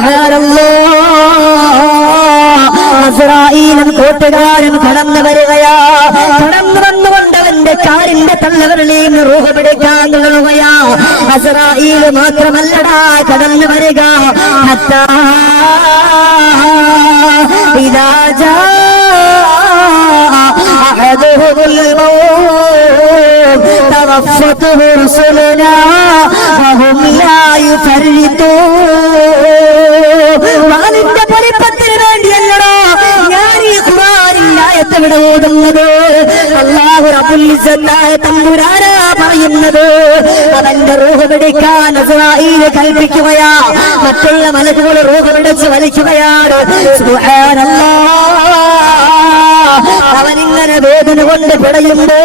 സുബ്ഹാനല്ലാഹ്, അസ്റായീലും കൂട്ടുകാരും കടന്നു വരികയാ. കടന്നു വന്നുകൊണ്ട് അവന്റെ കാലിന്റെ തള്ളവരിലെയും റൂഹ് പിടിക്കാൻ തുടങ്ങുകയാ. അസ്റായീൽ മാത്രമല്ലടാ കടന്നു വരിക, ഹത്താ ഇദാ ജാ അഹദുഹുൽ മൗത് തവഫത്തുഹു റസൂലുനാ വഹും ലാ യുഫർരിതൂൻ. വാലിന്റെ പൊലിപ്പത്തിന് വേണ്ടിയല്ലടോ ഞാൻ ഈ ഖുർആനിന്റെ ആയത്ത് ഓതുന്നത്. അല്ലാഹു റബ്ബുൽ ഇസ്സത്തായ തമ്പുരാനാ പറയുന്നത്. അവന്റെ റൂഹ് പിടിക്കാൻ അസ്റായീൽ കൽപ്പിക്കുകയാ. മറ്റുള്ള മലക്കുകൾ റൂഹ് പിടിച്ച് വലിക്കുകയാണ്. സുബ്ഹാനല്ലാഹ്, അവനിങ്ങനെ വേദന കൊണ്ട് പിടയുമ്പോ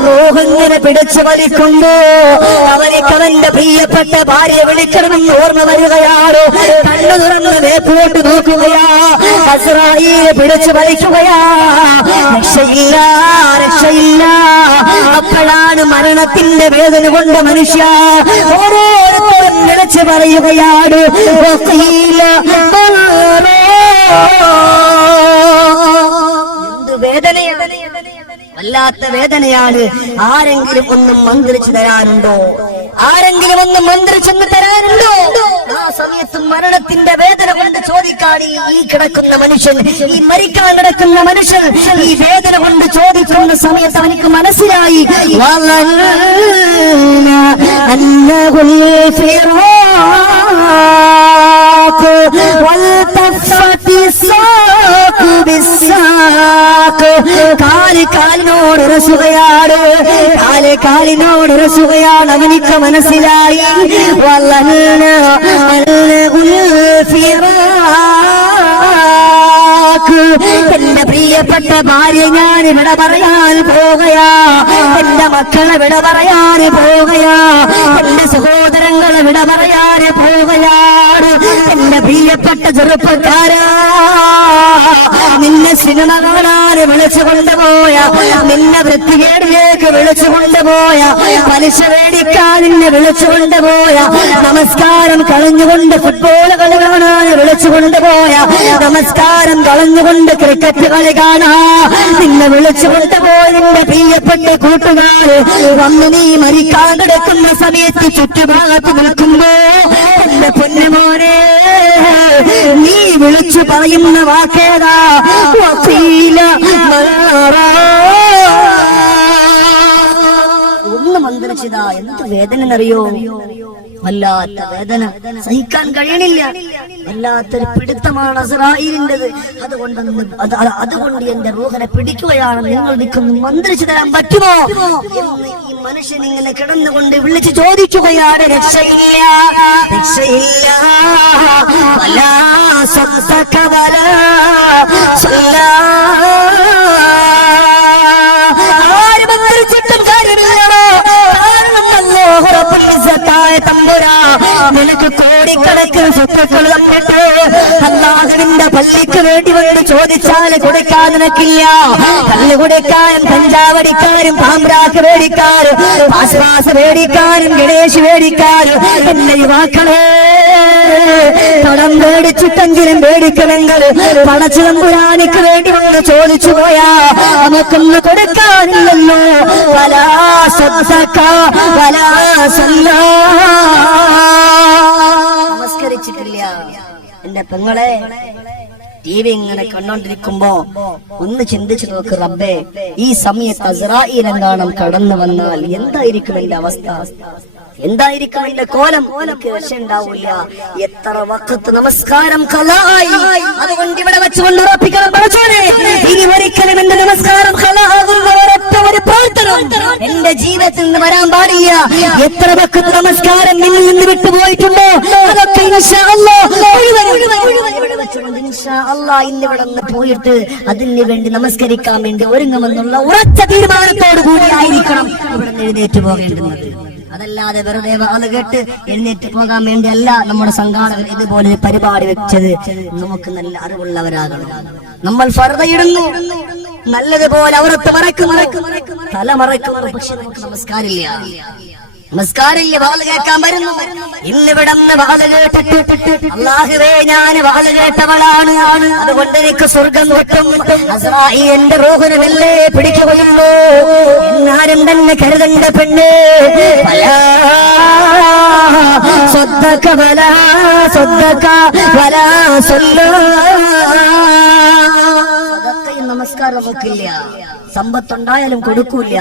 റൂഹിങ്ങനെ പിടിച്ചു വലിക്കുമ്പോ അവനിക്ക് അവന്റെ പ്രിയപ്പെട്ട ഭാര്യയെ വിളിക്കണമെന്ന് ഓർമ്മ വരികയാണ്. കണ്ണു തുറന്ന് വേപ്പോട്ട് നോക്കുകയാ. അസ്റായീൽ പിടിച്ചു വലിക്കുകയാ. രക്ഷയില്ല, രക്ഷയില്ല. അപ്പോഴാണ് മരണത്തിന്റെ വേദന കൊണ്ട് മനുഷ്യ ഓരോരുത്തരും നിലച്ചു പറയുകയാണ്. എന്ത് വേദനയാണ്, വല്ലാത്ത വേദനയാണ്. ആരെങ്കിലും ഒന്നും മന്ത്രിച്ചു തരാനുണ്ടോ? ആരെങ്കിലും ഒന്നും മന്ത്രിച്ചൊന്ന് തരാനുണ്ടോ? ആ സമയത്തും മരണത്തിന്റെ വേദന കൊണ്ട് ചോദിക്കാൻ ഈ കിടക്കുന്ന മനുഷ്യൻ, ഈ മരിക്കാൻ കിടക്കുന്ന മനുഷ്യൻ ഈ വേദന കൊണ്ട് ചോദിക്കുന്ന സമയത്ത് അവനിക്ക് മനസ്സിലായി കാലിനോട് ഉരസുകയാണ്. കാലിനോട് ഉരസുകയാണ്. അവനിക്ക് മനസ്സിലായി എന്റെ പ്രിയപ്പെട്ട ഭാര്യ ഞാൻ ഇവിടെ പറയാൻ പോവുകയാ. എന്റെ മക്കളെ ഇവിടെ പറയാൻ പോവുകയാ. എന്റെ സഹോദരങ്ങളെ ഇവിടെ പറയാൻ പോവുകയാണ്. എന്റെ പ്രിയപ്പെട്ട ചെറുപ്പക്കാരാ, നിന്നെ സിനിമ കാണാൻ വിളിച്ചു കൊണ്ടുപോയ, നിന്നെ വൃത്തികേടിലേക്ക് വിളിച്ചു കൊണ്ടുപോയ, പലിശ മേടിക്കാൻ നിന്നെ വിളിച്ചു കൊണ്ടുപോയ, നമസ്കാരം കളഞ്ഞുകൊണ്ട് ഫുട്ബോൾ കളി കാണാൻ വിളിച്ചു കൊണ്ടുപോയ, നമസ്കാരം കളഞ്ഞുകൊണ്ട് ക്രിക്കറ്റ് കളി കാണാ നിന്നെ വിളിച്ചു കൊണ്ടുപോയ നിന്റെ പ്രിയപ്പെട്ട കൂട്ടുകാർ വന്ന് നീ മരിക്കാൻ കിടക്കുന്ന സമയത്ത് ചുറ്റുഭാഗത്ത് നിൽക്കുമ്പോ എന്റെ പൊന്നുമോനെ നീ വിളിച്ചു പറയുന്ന വാക്കേതാ? ഒന്ന് മന്ത്രിച്ചതാ. എന്ത് വേദന എന്നറിയോ? വല്ലാത്ത വേദന, സഹിക്കാൻ കഴിയണില്ല. വല്ലാത്തൊരു പിടുത്തമാണ് അസ്റായീലിൻ്റെത്. അതുകൊണ്ട് എന്റെ റൂഹിനെ പിടിക്കുകയാണ്. നിങ്ങൾ നിൽക്കുന്നു, മന്ത്രിച്ചു തരാൻ പറ്റുമോ എന്ന് ഈ മനുഷ്യൻ ഇങ്ങനെ കിടന്നുകൊണ്ട് വിളിച്ചു ചോദിക്കുകയാണ്. രക്ഷയില്ല, രക്ഷയില്ല. വലാ സദ്ദക വലാ സല്ലാ. ആര് മന്ത്രിച്ചിട്ടും കാര്യമില്ലല്ലോ. അല്ലാഹു റബ്ബുൽ ഇസ്സത്തായ തമ്പുരാ നിനക്ക് കോടിക്കണക്കിന് സ്വത്തുക്കൾ തന്നിട്ട് അല്ലാഹുവിന്റെ പള്ളിക്ക് വേണ്ടി വന്ന് ചോദിച്ചാൽ കൊടുക്കാൻ നിനക്കില്ല. കല്ല് കുടിക്കാനും കഞ്ചാവടിക്കാനും പാമ്പ്രാക്ക് മേടിക്കാനും ആശ്വാസ മേടിക്കാനും ഗണേശ് മേടിക്കാനും എന്റെ യുവാക്കളെ കടം മേടിച്ചിട്ടെങ്കിലും മേടിക്കണമെങ്കിൽ പടച്ചു തമ്പുരാനിക്ക് വേണ്ടി വന്ന് ചോദിച്ചു പോയാ നമുക്കൊന്ന് കൊടുക്കാനില്ലല്ലോ. വലാ സദ്ദക വലാ സല്ലാ. നമസ്കരിച്ചിട്ടില്ല. എന്റെ പെങ്ങളെ, ടി വി ഇങ്ങനെ കണ്ടോണ്ടിരിക്കുമ്പോ ഒന്ന് ചിന്തിച്ചു നോക്ക്, റബ്ബേ ഈ സമയത്ത് അസ്റായീൽ എങ്ങാനും കടന്നു വന്നാൽ എന്തായിരിക്കും എന്റെ അവസ്ഥ? എന്തായിരിക്കും എന്റെ കോലം? എനിക്ക് രക്ഷയുണ്ടാവില്ല. എത്ര വഖത്ത് നമസ്കാരം ഖലായി. അതുകൊണ്ട് ഇവിടെ വെച്ചുകൊണ്ട് ഉറപ്പിക്കണം, പഠിച്ചോനെ ഇനി ഒരിക്കലും എന്റെ നമസ്കാരം ഖലാകുന്ന ഒരൊറ്റ ഒരു പ്രവർത്തനം എന്റെ ജീവിതത്തിൽ നിന്ന് വരാൻ പാടില്ല. എത്ര വഖത്ത് നമസ്കാരം നിന്നിൽ നിന്ന് വിട്ടുപോയിട്ടുണ്ടോ അതൊക്കെ ഇൻഷാ അല്ലാഹ് ഇവിടെ വെച്ചുകൊണ്ട് ഇൻഷാ അല്ലാഹ് ഇന്നിവിടെ നിന്ന് പോയിട്ട് അതിന് വേണ്ടി നമസ്കരിക്കാൻ വേണ്ടി ഒരുങ്ങുമെന്നുള്ള ഉറച്ച തീരുമാനത്തോടു കൂടി ആയിരിക്കണം ഇവിടെ നിന്ന് എഴുന്നേറ്റ് പോകേണ്ടുന്നത്. അതല്ലാതെ വെറുതെ അത് കേട്ട് എഴുന്നേറ്റ് പോകാൻ വേണ്ടിയല്ല നമ്മുടെ സംഘാടകർ ഇതുപോലെ പരിപാടി വെച്ചത്. നമുക്ക് നല്ല അറിവുള്ളവരാകണം. നമ്മൾ ഫർദയിടുന്നു, നല്ലതുപോലെ അവരത്ത് മറക്കുന്നു, തല മറക്കുന്നു, പക്ഷെ നമുക്ക് നമസ്കാരമില്ല. വാള് കേൾക്കാൻ വരുന്നു. ഇന്നിവിടെ വാള് കേട്ടിട്ട് അല്ലാഹുവേ ഞാൻ വാള് കേട്ടവളാണ്, അതുകൊണ്ട് എനിക്ക് സ്വർഗം കിട്ടും. അസ്രാഈൽ എന്റെ റൂഹിനെ മെല്ലെ പിടിക്കുകയുള്ളൂ എന്നാരും തന്നെ കരുതണ്ട പെണ്ണ്. സ്വദ്ദക വലാ സ്വല്ലാ. നമസ്കാരം നോക്കില്ല, സമ്പത്തുണ്ടായാലും കൊടുക്കൂല.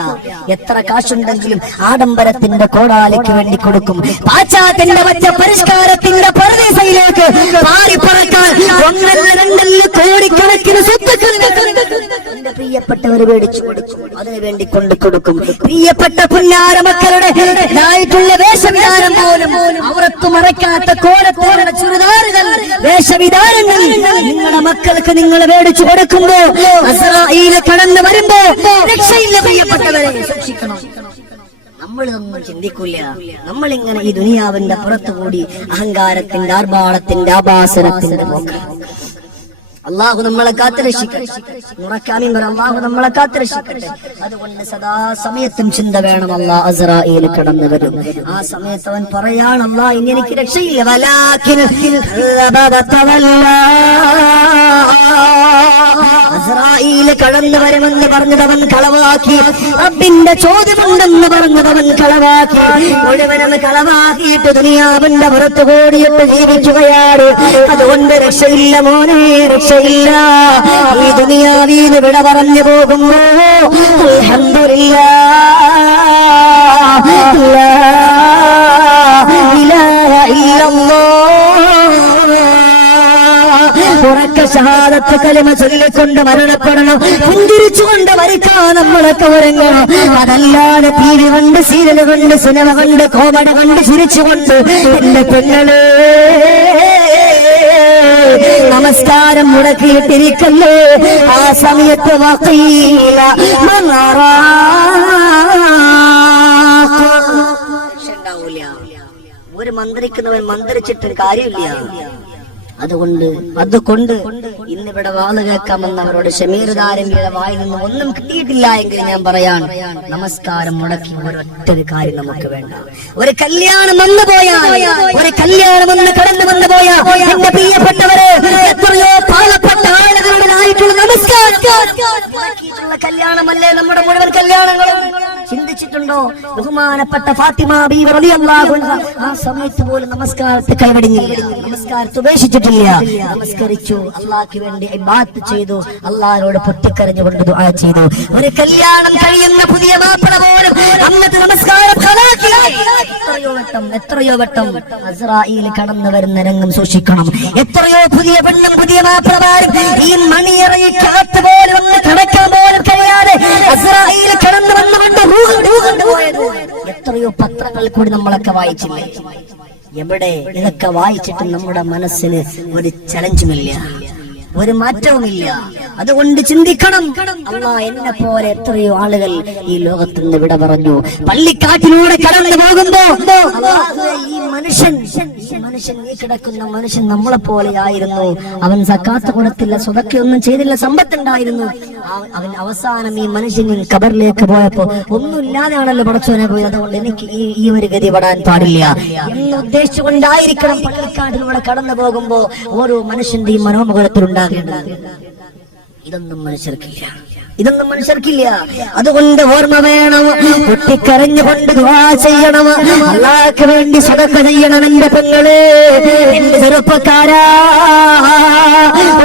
എത്ര കാശുണ്ടെങ്കിലും ആഡംബരത്തിന്റെ കോടാലിക്ക് വേണ്ടി കൊടുക്കും. പാശ്ചാത്യന്റെ മറ്റ പരിഷ്കാരത്തിന്റെ പരദേശയിലേക്ക് പാറിപ്പറക്കാൻ 1-2 കോടിക്കണക്കിന് സ്വത്തുക്കൾ എന്റെ പ്രിയപ്പെട്ടവർ മേടിച്ചു കൊടുക്കും, അതിനു വേണ്ടി കൊണ്ടു കൊടുക്കും. പ്രിയപ്പെട്ട പുന്നാര മക്കളുടെ ായിട്ടുള്ള വേഷവിധാനം പോലും അവർക്ക് മറയ്ക്കാത്ത കോലത്തോടെ ചുരിദാറുകൾ, വേഷവിധാനങ്ങൾ നിങ്ങളുടെ മക്കൾക്ക് നിങ്ങൾ മേടിച്ചു കൊടുക്കുമ്പോ അസ്രാഈൽ കടന്നു വരുമ്പോ രക്ഷയില്ല. പ്രിയപ്പെട്ടവരെ സൂക്ഷിക്കണം. നമ്മളിതൊന്നും ചിന്തിക്കില്ല. നമ്മളിങ്ങനെ ഈ ദുനിയാവിന്റെ പുറത്തുകൂടി അഹങ്കാരത്തിന്റെ, ആർഭാടത്തിന്റെ, ആഭാസനത്തിന്റെ പോക്ക്. അള്ളാഹു നമ്മളെ കാത്തുരക്ഷിക്കട്ടെ. അള്ളാഹു നമ്മളെ കാത്തുരക്ഷിക്കട്ടെ. അതുകൊണ്ട് സദാ സമയത്തും ചിന്ത വേണം. അല്ലാഹ് അസ്രാഈൽ കടന്നു വരും. ആ സമയത്ത് അവൻ പറയാണ്, അല്ലാഹ് ഇനി എനിക്ക് രക്ഷയില്ല. അസ്രാഈൽ കടന്നു വരുമെന്ന് പറഞ്ഞത് അവൻ കളവാക്കി. റബ്ബിന്റെ ചോദ്യമുണ്ടെന്ന് പറഞ്ഞത് അവൻ കളവാക്കി. മുഴുവനും കളവാക്കിയിട്ട് ദുനിയാവിന്റെ പുറത്തു കൂടിയിട്ട് ജീവിക്കുകയാണ്. അതുകൊണ്ട് രക്ഷയില്ല മോനെ, രക്ഷ ഇല്ല. ഈ ദുനിയാവീന്ന് വിട പറഞ്ഞു പോകുമ്പോ അൽഹംദുലില്ലാഹ് ലാ ഇലാഹ ഇല്ലല്ലാഹ് ഉറക്ക ഷഹാദത്ത് കലിമ ചൊല്ലിക്കൊണ്ട് മരണപ്പെടണം. പുഞ്ചിരിച്ചുകൊണ്ട് മരിക്കാൻ നമ്മളൊക്കെ ഒരുങ്ങണം. അതല്ലാതെ TV കണ്ട്, സീരിയൽ കണ്ട്, സിനിമ കണ്ട്, കോമഡി കണ്ട് ചിരിച്ചുകൊണ്ട് എന്റെ പെങ്ങളെ നമസ്കാരം മുടക്കിയിട്ടിരിക്കല്ലോ. ആ സമയത്ത് വഖീല മൻ ഉണ്ടാവൂല. ഒരു മന്ത്രിക്കുന്നവൻ മന്ത്രിച്ചിട്ട് കാര്യമില്ല. അതുകൊണ്ട് ഇന്നിവിടെ വാള് കേൾക്കാമെന്നവരോട് ഷമീർദാരന്റെ വായിൽ നിന്ന് ഒന്നും കിട്ടിയിട്ടില്ല എങ്കിൽ ഞാൻ പറയാണ്, നമസ്കാരം മുടക്കി ഒരൊറ്റൊരു കാര്യം നമുക്ക് വേണ്ട. ഒരു കല്യാണം വന്നു പോയാ, ഒരു കല്യാണം വന്ന് കടന്നു വന്നു പോയാ എന്റെ പ്രിയപ്പെട്ടവരെ, എത്രയോ പാവപ്പെട്ട ആളുകളുടേതായിട്ടുള്ള നമസ്കാരം കല്യാണമല്ലേ നമ്മുടെ മുഴുവൻ കല്യാണങ്ങളും. ചിന്തിച്ചിട്ടുണ്ടോ? ബഹുമാനപ്പെട്ട ഫാത്തിമ ബീവി റളിയല്ലാഹു അൻഹ ആ സമയത്ത് പോലും നമസ്കാരത്തെ കൈവടിഞ്ഞില്ല, നമസ്കാരത്തെ ഉപേക്ഷിച്ചിട്ടില്ല. നമസ്കരിച്ചു, അള്ളാഹ്ക്ക് വേണ്ടി ഇബാദത്ത് ചെയ്തു, അള്ളാഹിനോട് പൊട്ടിക്കരഞ്ഞുകൊണ്ട് ദുആ ചെയ്തു. ഒരു കല്യാണം കഴിയുന്ന പുതിയ മാപ്പിള പോലും അന്നത്തെ നമസ്കാരം എത്രയോ വട്ടം അസ്രാഈൽ കടന്നു വരുന്ന രംഗം സൂക്ഷിക്കണം. എത്രയോ പുതിയ പെണ്ണും പുതിയ മാപ്പിളമാരും ഈ മണിയറയ്ക്കകത്ത് പോലും ഒന്ന് കടക്കാൻ പോലും കഴിയാതെ അസ്രാഈൽ കടന്നു വന്നുകൊണ്ട് എത്രയോ പത്രങ്ങൾ കൂടി നമ്മളൊക്കെ വായിച്ചില്ലേ? എവിടെ ഇതൊക്കെ വായിച്ചിട്ട് നമ്മുടെ മനസ്സിന് ഒരു ചലഞ്ചുമില്ല, ഒരു മാറ്റവുമില്ല. അതുകൊണ്ട് ചിന്തിക്കണം. അല്ലാഹ് എന്നെ പോലെ എത്രയോ ആളുകൾ ഈ ലോകത്ത് നിന്ന് വിട പറഞ്ഞു. പള്ളിക്കാട്ടിലൂടെ കടന്നു പോകുമ്പോ ഈ മനുഷ്യൻ ഈ കിടക്കുന്ന മനുഷ്യൻ നമ്മളെ പോലെയായിരുന്നു. അവൻ സക്കാത്ത് കൊടുത്തില്ല, സ്വതക്കൊന്നും ചെയ്തില്ല, സമ്പത്തുണ്ടായിരുന്നു. അവൻ അവസാനം ഈ മനുഷ്യൻ ഖബറിലേക്ക് പോയപ്പോ ഒന്നുമില്ലാതെയാണല്ലോ പടച്ചോനെ പോയത്. അതുകൊണ്ട് എനിക്ക് ഈ ഒരു ഗതി പെടാൻ പാടില്ല എന്ന് ഉദ്ദേശിച്ചുകൊണ്ടായിരിക്കണം പള്ളിക്കാട്ടിലൂടെ കടന്നു പോകുമ്പോ ഓരോ മനുഷ്യന്റെയും മനോമുഖത്തിലുണ്ടാകും. ഇതൊന്നും മനുഷ്യർക്കില്ല. അതുകൊണ്ട് ഓർമ്മ വേണം, പൊട്ടിക്കരഞ്ഞുകൊണ്ട് ദുആ ചെയ്യണം, അല്ലാഹ്ക്ക് വേണ്ടി സദഖ ചെയ്യണം. എന്റെ പെങ്ങളെ, എന്റെ ചെറുപ്പക്കാരാ,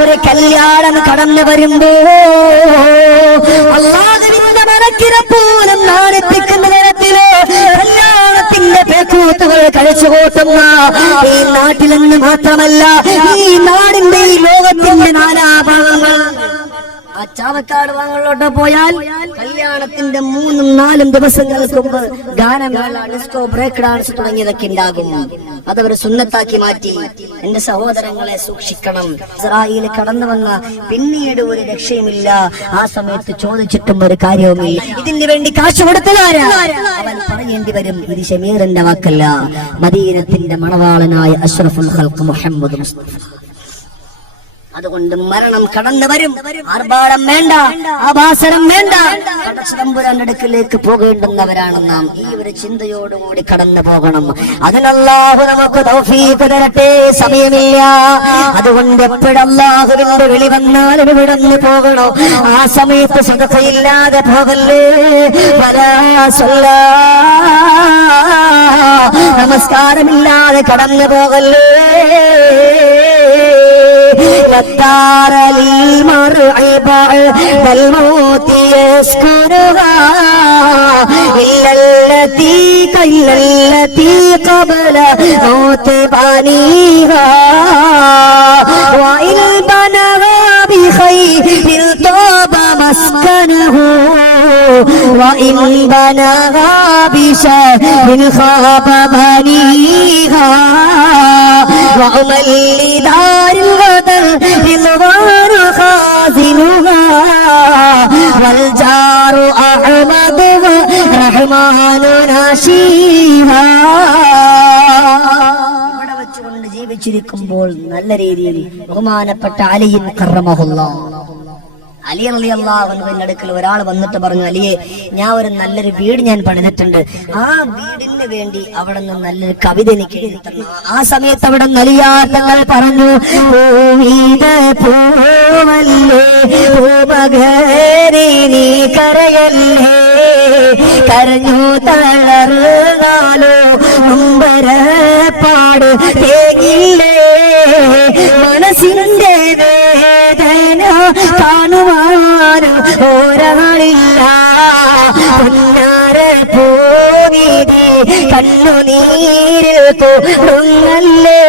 ഒരു കല്യാണം കടന്നു വരുമ്പോ അല്ലാഹുവിന്റെ മനക്കിനെ പോലും നാണിപ്പിക്കുന്ന തരത്തില് കല്യാണത്തിന്റെ പേക്കൂത്ത് കഴിച്ചു കൂട്ടുന്ന ഈ നാട്ടിൽ നിന്ന് മാത്രമല്ല ഈ നാടിന്റെ ഈ ലോകത്തിന്റെ നാനാഭാഗങ്ങൾ ആ ചാവക്കാട് ഭാഗങ്ങളിലോട്ട് പോയാൽ കല്യാണത്തിന്റെ 3-4 ദിവസങ്ങൾക്ക് മുമ്പ് ഗാനമേള, ഡിസ്കോ, ബ്രേക്ക് ഡാൻസ് തുടങ്ങിയതൊക്കെ ഉണ്ടാകും. അതവർ സുന്നത്താക്കി മാറ്റി. എന്റെ സഹോദരങ്ങളെ സൂക്ഷിക്കണം. ഇസ്രായേൽ കടന്നു വന്ന പിന്നീട് ഒരു രക്ഷയുമില്ല. ആ സമയത്ത് ചോദിച്ചിട്ടും ഒരു കാര്യവുമില്ല. ഇതിന് വേണ്ടി കാശ് കൊടുത്തതാരാ? അവൻ പറയേണ്ടി വരും, ഇത് ഷമീറിന്റെ വാക്കല്ല, മദീനത്തിന്റെ മണവാളനായ അഷ്റഫുൽ ഖൽഖ് മുഹമ്മദ് മുസ്തഫ. അതുകൊണ്ട് മരണം കടന്നു വരും. ആർഭാടം വേണ്ട, ആഭാസനം വേണ്ട. പടച്ചതമ്പുരാന്റെ അടുക്കിലേക്ക് പോകേണ്ടുന്നവരാണ് നാം. ഈ ഒരു ചിന്തയോടുകൂടി കടന്നു പോകണം. അതിനല്ലാഹു നമുക്ക് തൗഫീഖ് തരട്ടെ. സമയമില്ല. അതുകൊണ്ട് എപ്പോഴും അല്ലാഹുവിന്റെ വിളി വന്നാൽ വിടന്നു പോകണോ. ആ സമയത്ത് സദഖയില്ലാതെ പോകല്ലേ. നമസ്കാരമില്ലാതെ കടന്നു പോകല്ലേ. والدار للمرء بعد الموت يسكنها إلا التي قبل موت بانيها وإن بناها بخير طاب مسكنه وإن بناها بشر خاب بنيها وأمل لدار الغدر رضوان خازنها والجار أحمد رحمن ناشيها. ഇവിടെ വെച്ചുകൊണ്ട് ജീവിച്ചിരിക്കുമ്പോൾ നല്ല രീതിയിൽ ബഹുമാനപ്പെട്ട അലിയിൻ കറമഹുല്ലാഹ്, അലി റളിയല്ലാഹു അൻഹുവിന്റെ അടുക്കൽ ഒരാൾ വന്നിട്ട് പറഞ്ഞു, അലിയെ, ഞാൻ ഒരു നല്ലൊരു വീട് ഞാൻ പണിതിട്ടുണ്ട്, ആ വീടിന് വേണ്ടി അവിടെ നിന്ന് നല്ലൊരു കവിത എനിക്ക് എഴുതി തരണം. ആ സമയത്ത് അവിടെ നലിയാർ തങ്ങൾ പറഞ്ഞു, നീ കരയല്ലേ, കരഞ്ഞു തളർന്നാലോ നൊമ്പരപ്പാട് തേങ്ങില്ലേ, മനസ്സിന്റെ വേദന കാണുവാനും ഒരാളില്ല, പൊന്നാര പോനീതി കണ്ണുനീരിൽ തോന്നുന്നല്ലേ.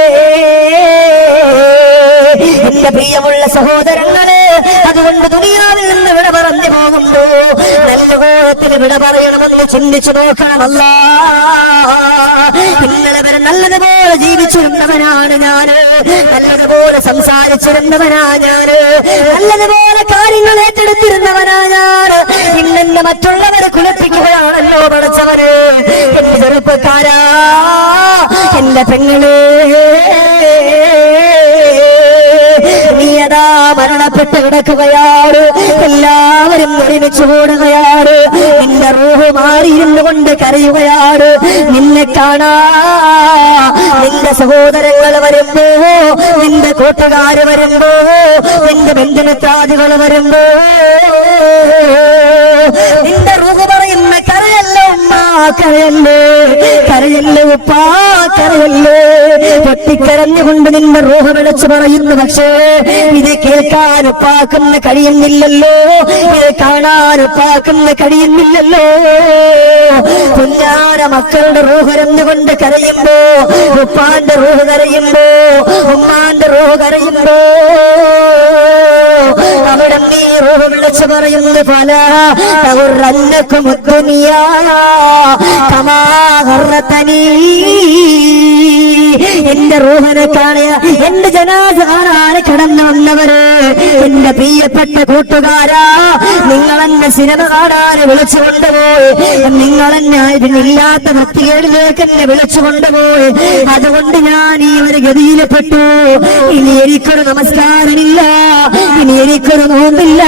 എന്റെ പ്രിയമുള്ള സഹോദരങ്ങളെ, അതുകൊണ്ട് ദുനിയാവിൽ നിന്ന് വിട പറഞ്ഞു പോകുന്നു നല്ല കോലത്തിന് വിട പറയണമെന്ന് ചിന്തിച്ചു നോക്കണമല്ല. ഇന്നലെ വരെ നല്ലതുപോലെ ജീവിച്ചിരുന്നവനാണ് ഞാന്, നല്ലതുപോലെ സംസാരിച്ചിരുന്നവനാ ഞാന്, നല്ലതുപോലെ കാര്യങ്ങൾ ഏറ്റെടുത്തിരുന്നവനാ ഞാന്. ഇന്നെന്നെ മറ്റുള്ളവരെ കുലപ്പിക്കുകയാണല്ലോ പഠിച്ചവര്. എന്റെ ചെറുപ്പക്കാരാ, എന്റെ പെങ്ങളെ, നീയതാ മരണപ്പെട്ട് കിടക്കുകയാണ്. എല്ലാവരും ഒരുമിച്ച് കൂടുകയാണ്. നിന്റെ റൂഹ് മാറിയിരുന്നു കൊണ്ട് കരയുകയാണ്. നിന്നെ കാണാ നിന്റെ സഹോദരങ്ങൾ വരുമ്പോ, നിന്റെ കൂട്ടുകാര് വരുമ്പോ, നിന്റെ ബന്ധുമിത്രാദികൾ വരുമ്പോ, നിന്റെ റൂഹ് പറയുന്ന കരയല്ലേ ഉമ്മ, കരയല്ലേ, കരയല്ലേ ഉപ്പാ, കരയല്ലേ. പൊട്ടിക്കരഞ്ഞുകൊണ്ട് നിന്റെ റൂഹ് വിളിച്ചു പറയുന്നു. പക്ഷേ ഇത് കേൾക്കാൻ ഉപ്പാക്കുന്ന കഴിയുന്നില്ലല്ലോ, ഇത് കാണാൻ ഉപ്പാക്കുന്ന കഴിയുന്നില്ലല്ലോ. കുഞ്ഞാര മക്കളുടെ റൂഹ് കരഞ്ഞുകൊണ്ട് കരയുമ്പോ, ഉപ്പാന്റെ റൂഹ് കരയുമ്പോ, ഉമ്മാന്റെ റൂഹ് കരയുമ്പോ, അവിടെ നീ റൂഹ് വിളിച്ചു പറയുന്നു, പല തകുറന്നക്കും ദുനിയാ കമാ ഗർറതനീ. എന്റെ റൂഹനെ കാണുക, എന്റെ ജനാസ കാണാൻ കടന്നു വന്നവര്, എന്റെ പ്രിയപ്പെട്ട കൂട്ടുകാരാ, നിങ്ങളെന്നെ സിനിമ കാണാൻ വിളിച്ചു കൊണ്ടുപോയി, നിങ്ങളെന്നെ ഇതിനില്ലാത്ത വൃത്തികേടിലേക്ക് എന്നെ വിളിച്ചു കൊണ്ടുപോയി. അതുകൊണ്ട് ഞാൻ ഈ ഒരു ഗതിയിൽപ്പെട്ടു. ഇനി എനിക്കൊരു നമസ്കാരമില്ല, ഇനി എനിക്കൊരു നോമ്പില്ല,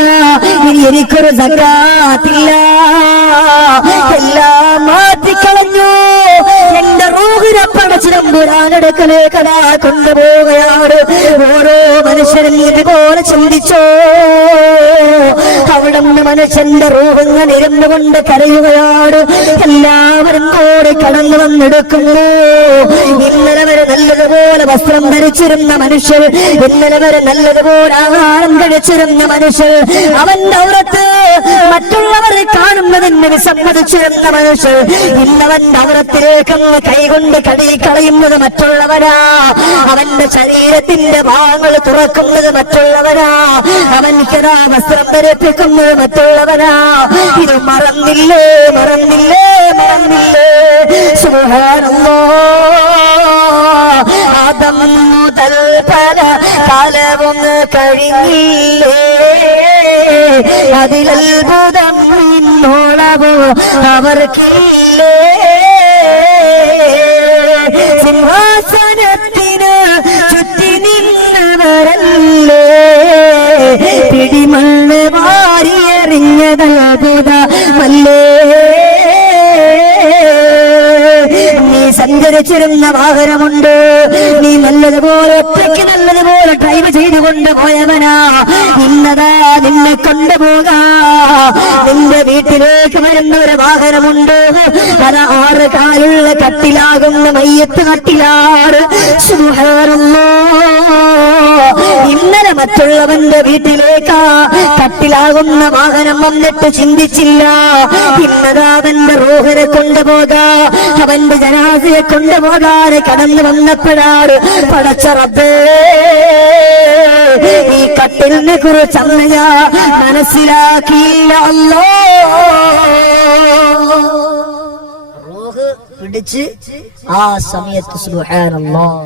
ഇനി എനിക്കൊരു സകാത്തില്ല, എല്ലാം മാറ്റിക്കളഞ്ഞു. എന്റെ റൂഹിനെ പടച്ചിടമ്പുരാനടുക്കലേക്കടാ കൊണ്ടുപോവുകയാണ്. ഓരോ മനുഷ്യരും ഇതുപോലെ ചിന്തിച്ചോ. അവിടെ നിന്ന് മനുഷ്യന്റെ റൂഹങ്ങൾ ഇരുന്നു കൊണ്ട് കരയുകയാണ്. എല്ലാവരും കൂടി കടന്നു വന്നെടുക്കുന്നു. ഇന്നലെ വരെ നല്ലതുപോലെ വസ്ത്രം ധരിച്ചിരുന്ന മനുഷ്യർ, ഇന്നലെ വരെ നല്ലതുപോലെ ആഹാരം കഴിച്ചിരുന്ന മനുഷ്യർ, അവന്റെ ഔറത്ത് മറ്റുള്ളവരെ കാണുന്നതിന് വിസമ്മതിച്ചിരുന്ന മനുഷ്യർ, ഇന്നവന്റെ ഔറത്തിലേക്കൊന്ന് കൈകൊണ്ട് കഴുകിക്കളയുന്നത് മറ്റുള്ളവരാ. അവന്റെ ശരീരത്തിന്റെ ഭാഗങ്ങൾ തുറക്കുന്നത് മറ്റുള്ളവരാ. അവൻക്കതാ വസ്ത്രം ധരിപ്പിക്കുന്നത് മറ്റുള്ളവരാ. ഇത് മറന്നില്ലേ, മറന്നില്ലേ, മറന്നില്ലേ? സുബ്ഹാനല്ലാഹ്. ആദം മുതൽ പല കാലവും കഴിഞ്ഞില്ലേ, അതിലത്ഭുതം ഇന്നോളവോ അവർക്കില്ലേ? സിംഹാസനത്തിന് ചുറ്റി നിന്നവരല്ലേ, പിടിമണ്ണ് വാരിയെറിഞ്ഞതത്ഭുതമല്ലേ? നീ സഞ്ചരിച്ചിരുന്ന വാഹനമുണ്ട്, നീ നല്ലതുപോലെ ഒറ്റയ്ക്ക് നല്ലതുപോലെ ഡ്രൈവ് ചെയ്തുകൊണ്ട് പോയവനാ. ഇന്നതാ നിന്നെ കൊണ്ടുപോകാ. നിന്റെ വീട്ടിലേക്ക് വരുന്ന ഒരു വാഹനമുണ്ട്, അത് 6 കാലുള്ള കട്ടിലാകുന്ന മയ്യത്ത് കട്ടിലാണ്. സുബ്ഹാനല്ലാഹ്. ഇന്നലെ മറ്റുള്ളവന്റെ വീട്ടിലേക്കാ കട്ടിലാകുന്ന വാഹനം വന്നിട്ട് ചിന്തിച്ചില്ല. ഇന്നതാ അവന്റെ റൂഹിനെ കൊണ്ടുപോകാ, അവന്റെ ജനാസയെ കൊണ്ടുപോകാതെ കടന്നു വന്നപ്പോഴാണ് പടച്ച റബ്ബേ ഈ കട്ടിലിനെ കുറിച്ച് അന്ന് ഞാൻ മനസ്സിലാക്കിയില്ല. റൂഹ് പിടിച്ച് ആ സമയത്ത് സുബ്ഹാനല്ലാഹ്.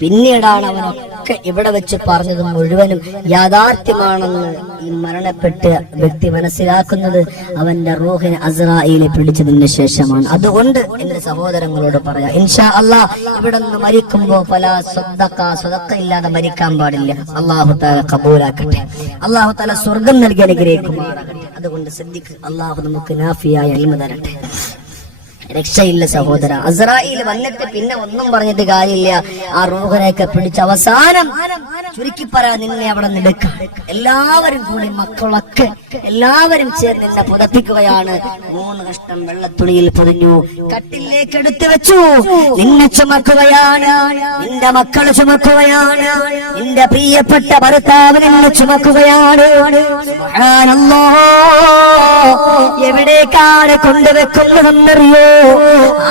പിന്നീടാണ് അവനൊക്കെ ഇവിടെ വെച്ച് പറഞ്ഞത് മുഴുവനും യാഥാർത്ഥ്യമാണെന്ന് ഈ മരണപ്പെട്ട വ്യക്തി മനസ്സിലാക്കുന്നത് അവന്റെ റൂഹിനെ അസ്രായീലെ പിടിച്ചതിന് ശേഷമാണ്. അതുകൊണ്ട് എന്റെ സഹോദരങ്ങളോട് പറയാം, ഇൻഷാ അല്ലാഹ് ഇവിടെ നിന്ന് മരിക്കുമ്പോ പല സ്വതക്ക ഇല്ലാതെ മരിക്കാൻ പാടില്ല. അല്ലാഹു തആല കബൂലാക്കട്ടെ. അല്ലാഹു തആല സ്വർഗം നൽകി അനുഗ്രഹിക്കുമാറാകട്ടെ. അതുകൊണ്ട് സിദ്ദീഖ് അല്ലാഹു നമുക്ക് നാഫിയായ ഇൽമ തരട്ടെ. രക്ഷയില്ല സഹോദര. അസ്രായീൽ വന്നിട്ട് പിന്നെ ഒന്നും പറഞ്ഞിട്ട് കാര്യമില്ല. ആ റൂഹിനെയൊക്കെ പിടിച്ച് അവസാനം ചുരുക്കി പറയാ, നിന്നെ അവിടെ നിൽക്കാം. എല്ലാവരും കൂടി മക്കളൊക്കെ എല്ലാവരും ചേർന്ന് നിന്നെ പുതപ്പിക്കുകയാണ്. 3 കഷ്ണം വെള്ളത്തുണിയിൽ പൊതിഞ്ഞു കട്ടിലേക്ക് എടുത്തു വെച്ചു. നിന്നെ ചുമക്കുകയാണ്, നിന്റെ മക്കള് ചുമക്കുകയാണ്, നിന്റെ പ്രിയപ്പെട്ട ഭർത്താവ് നിന്നെ ചുമക്കുകയാണ്. സുബ്ഹാനല്ലാഹ്. എവിടേക്കാണ് കൊണ്ടുവെക്കുന്നതെന്നറിയോ?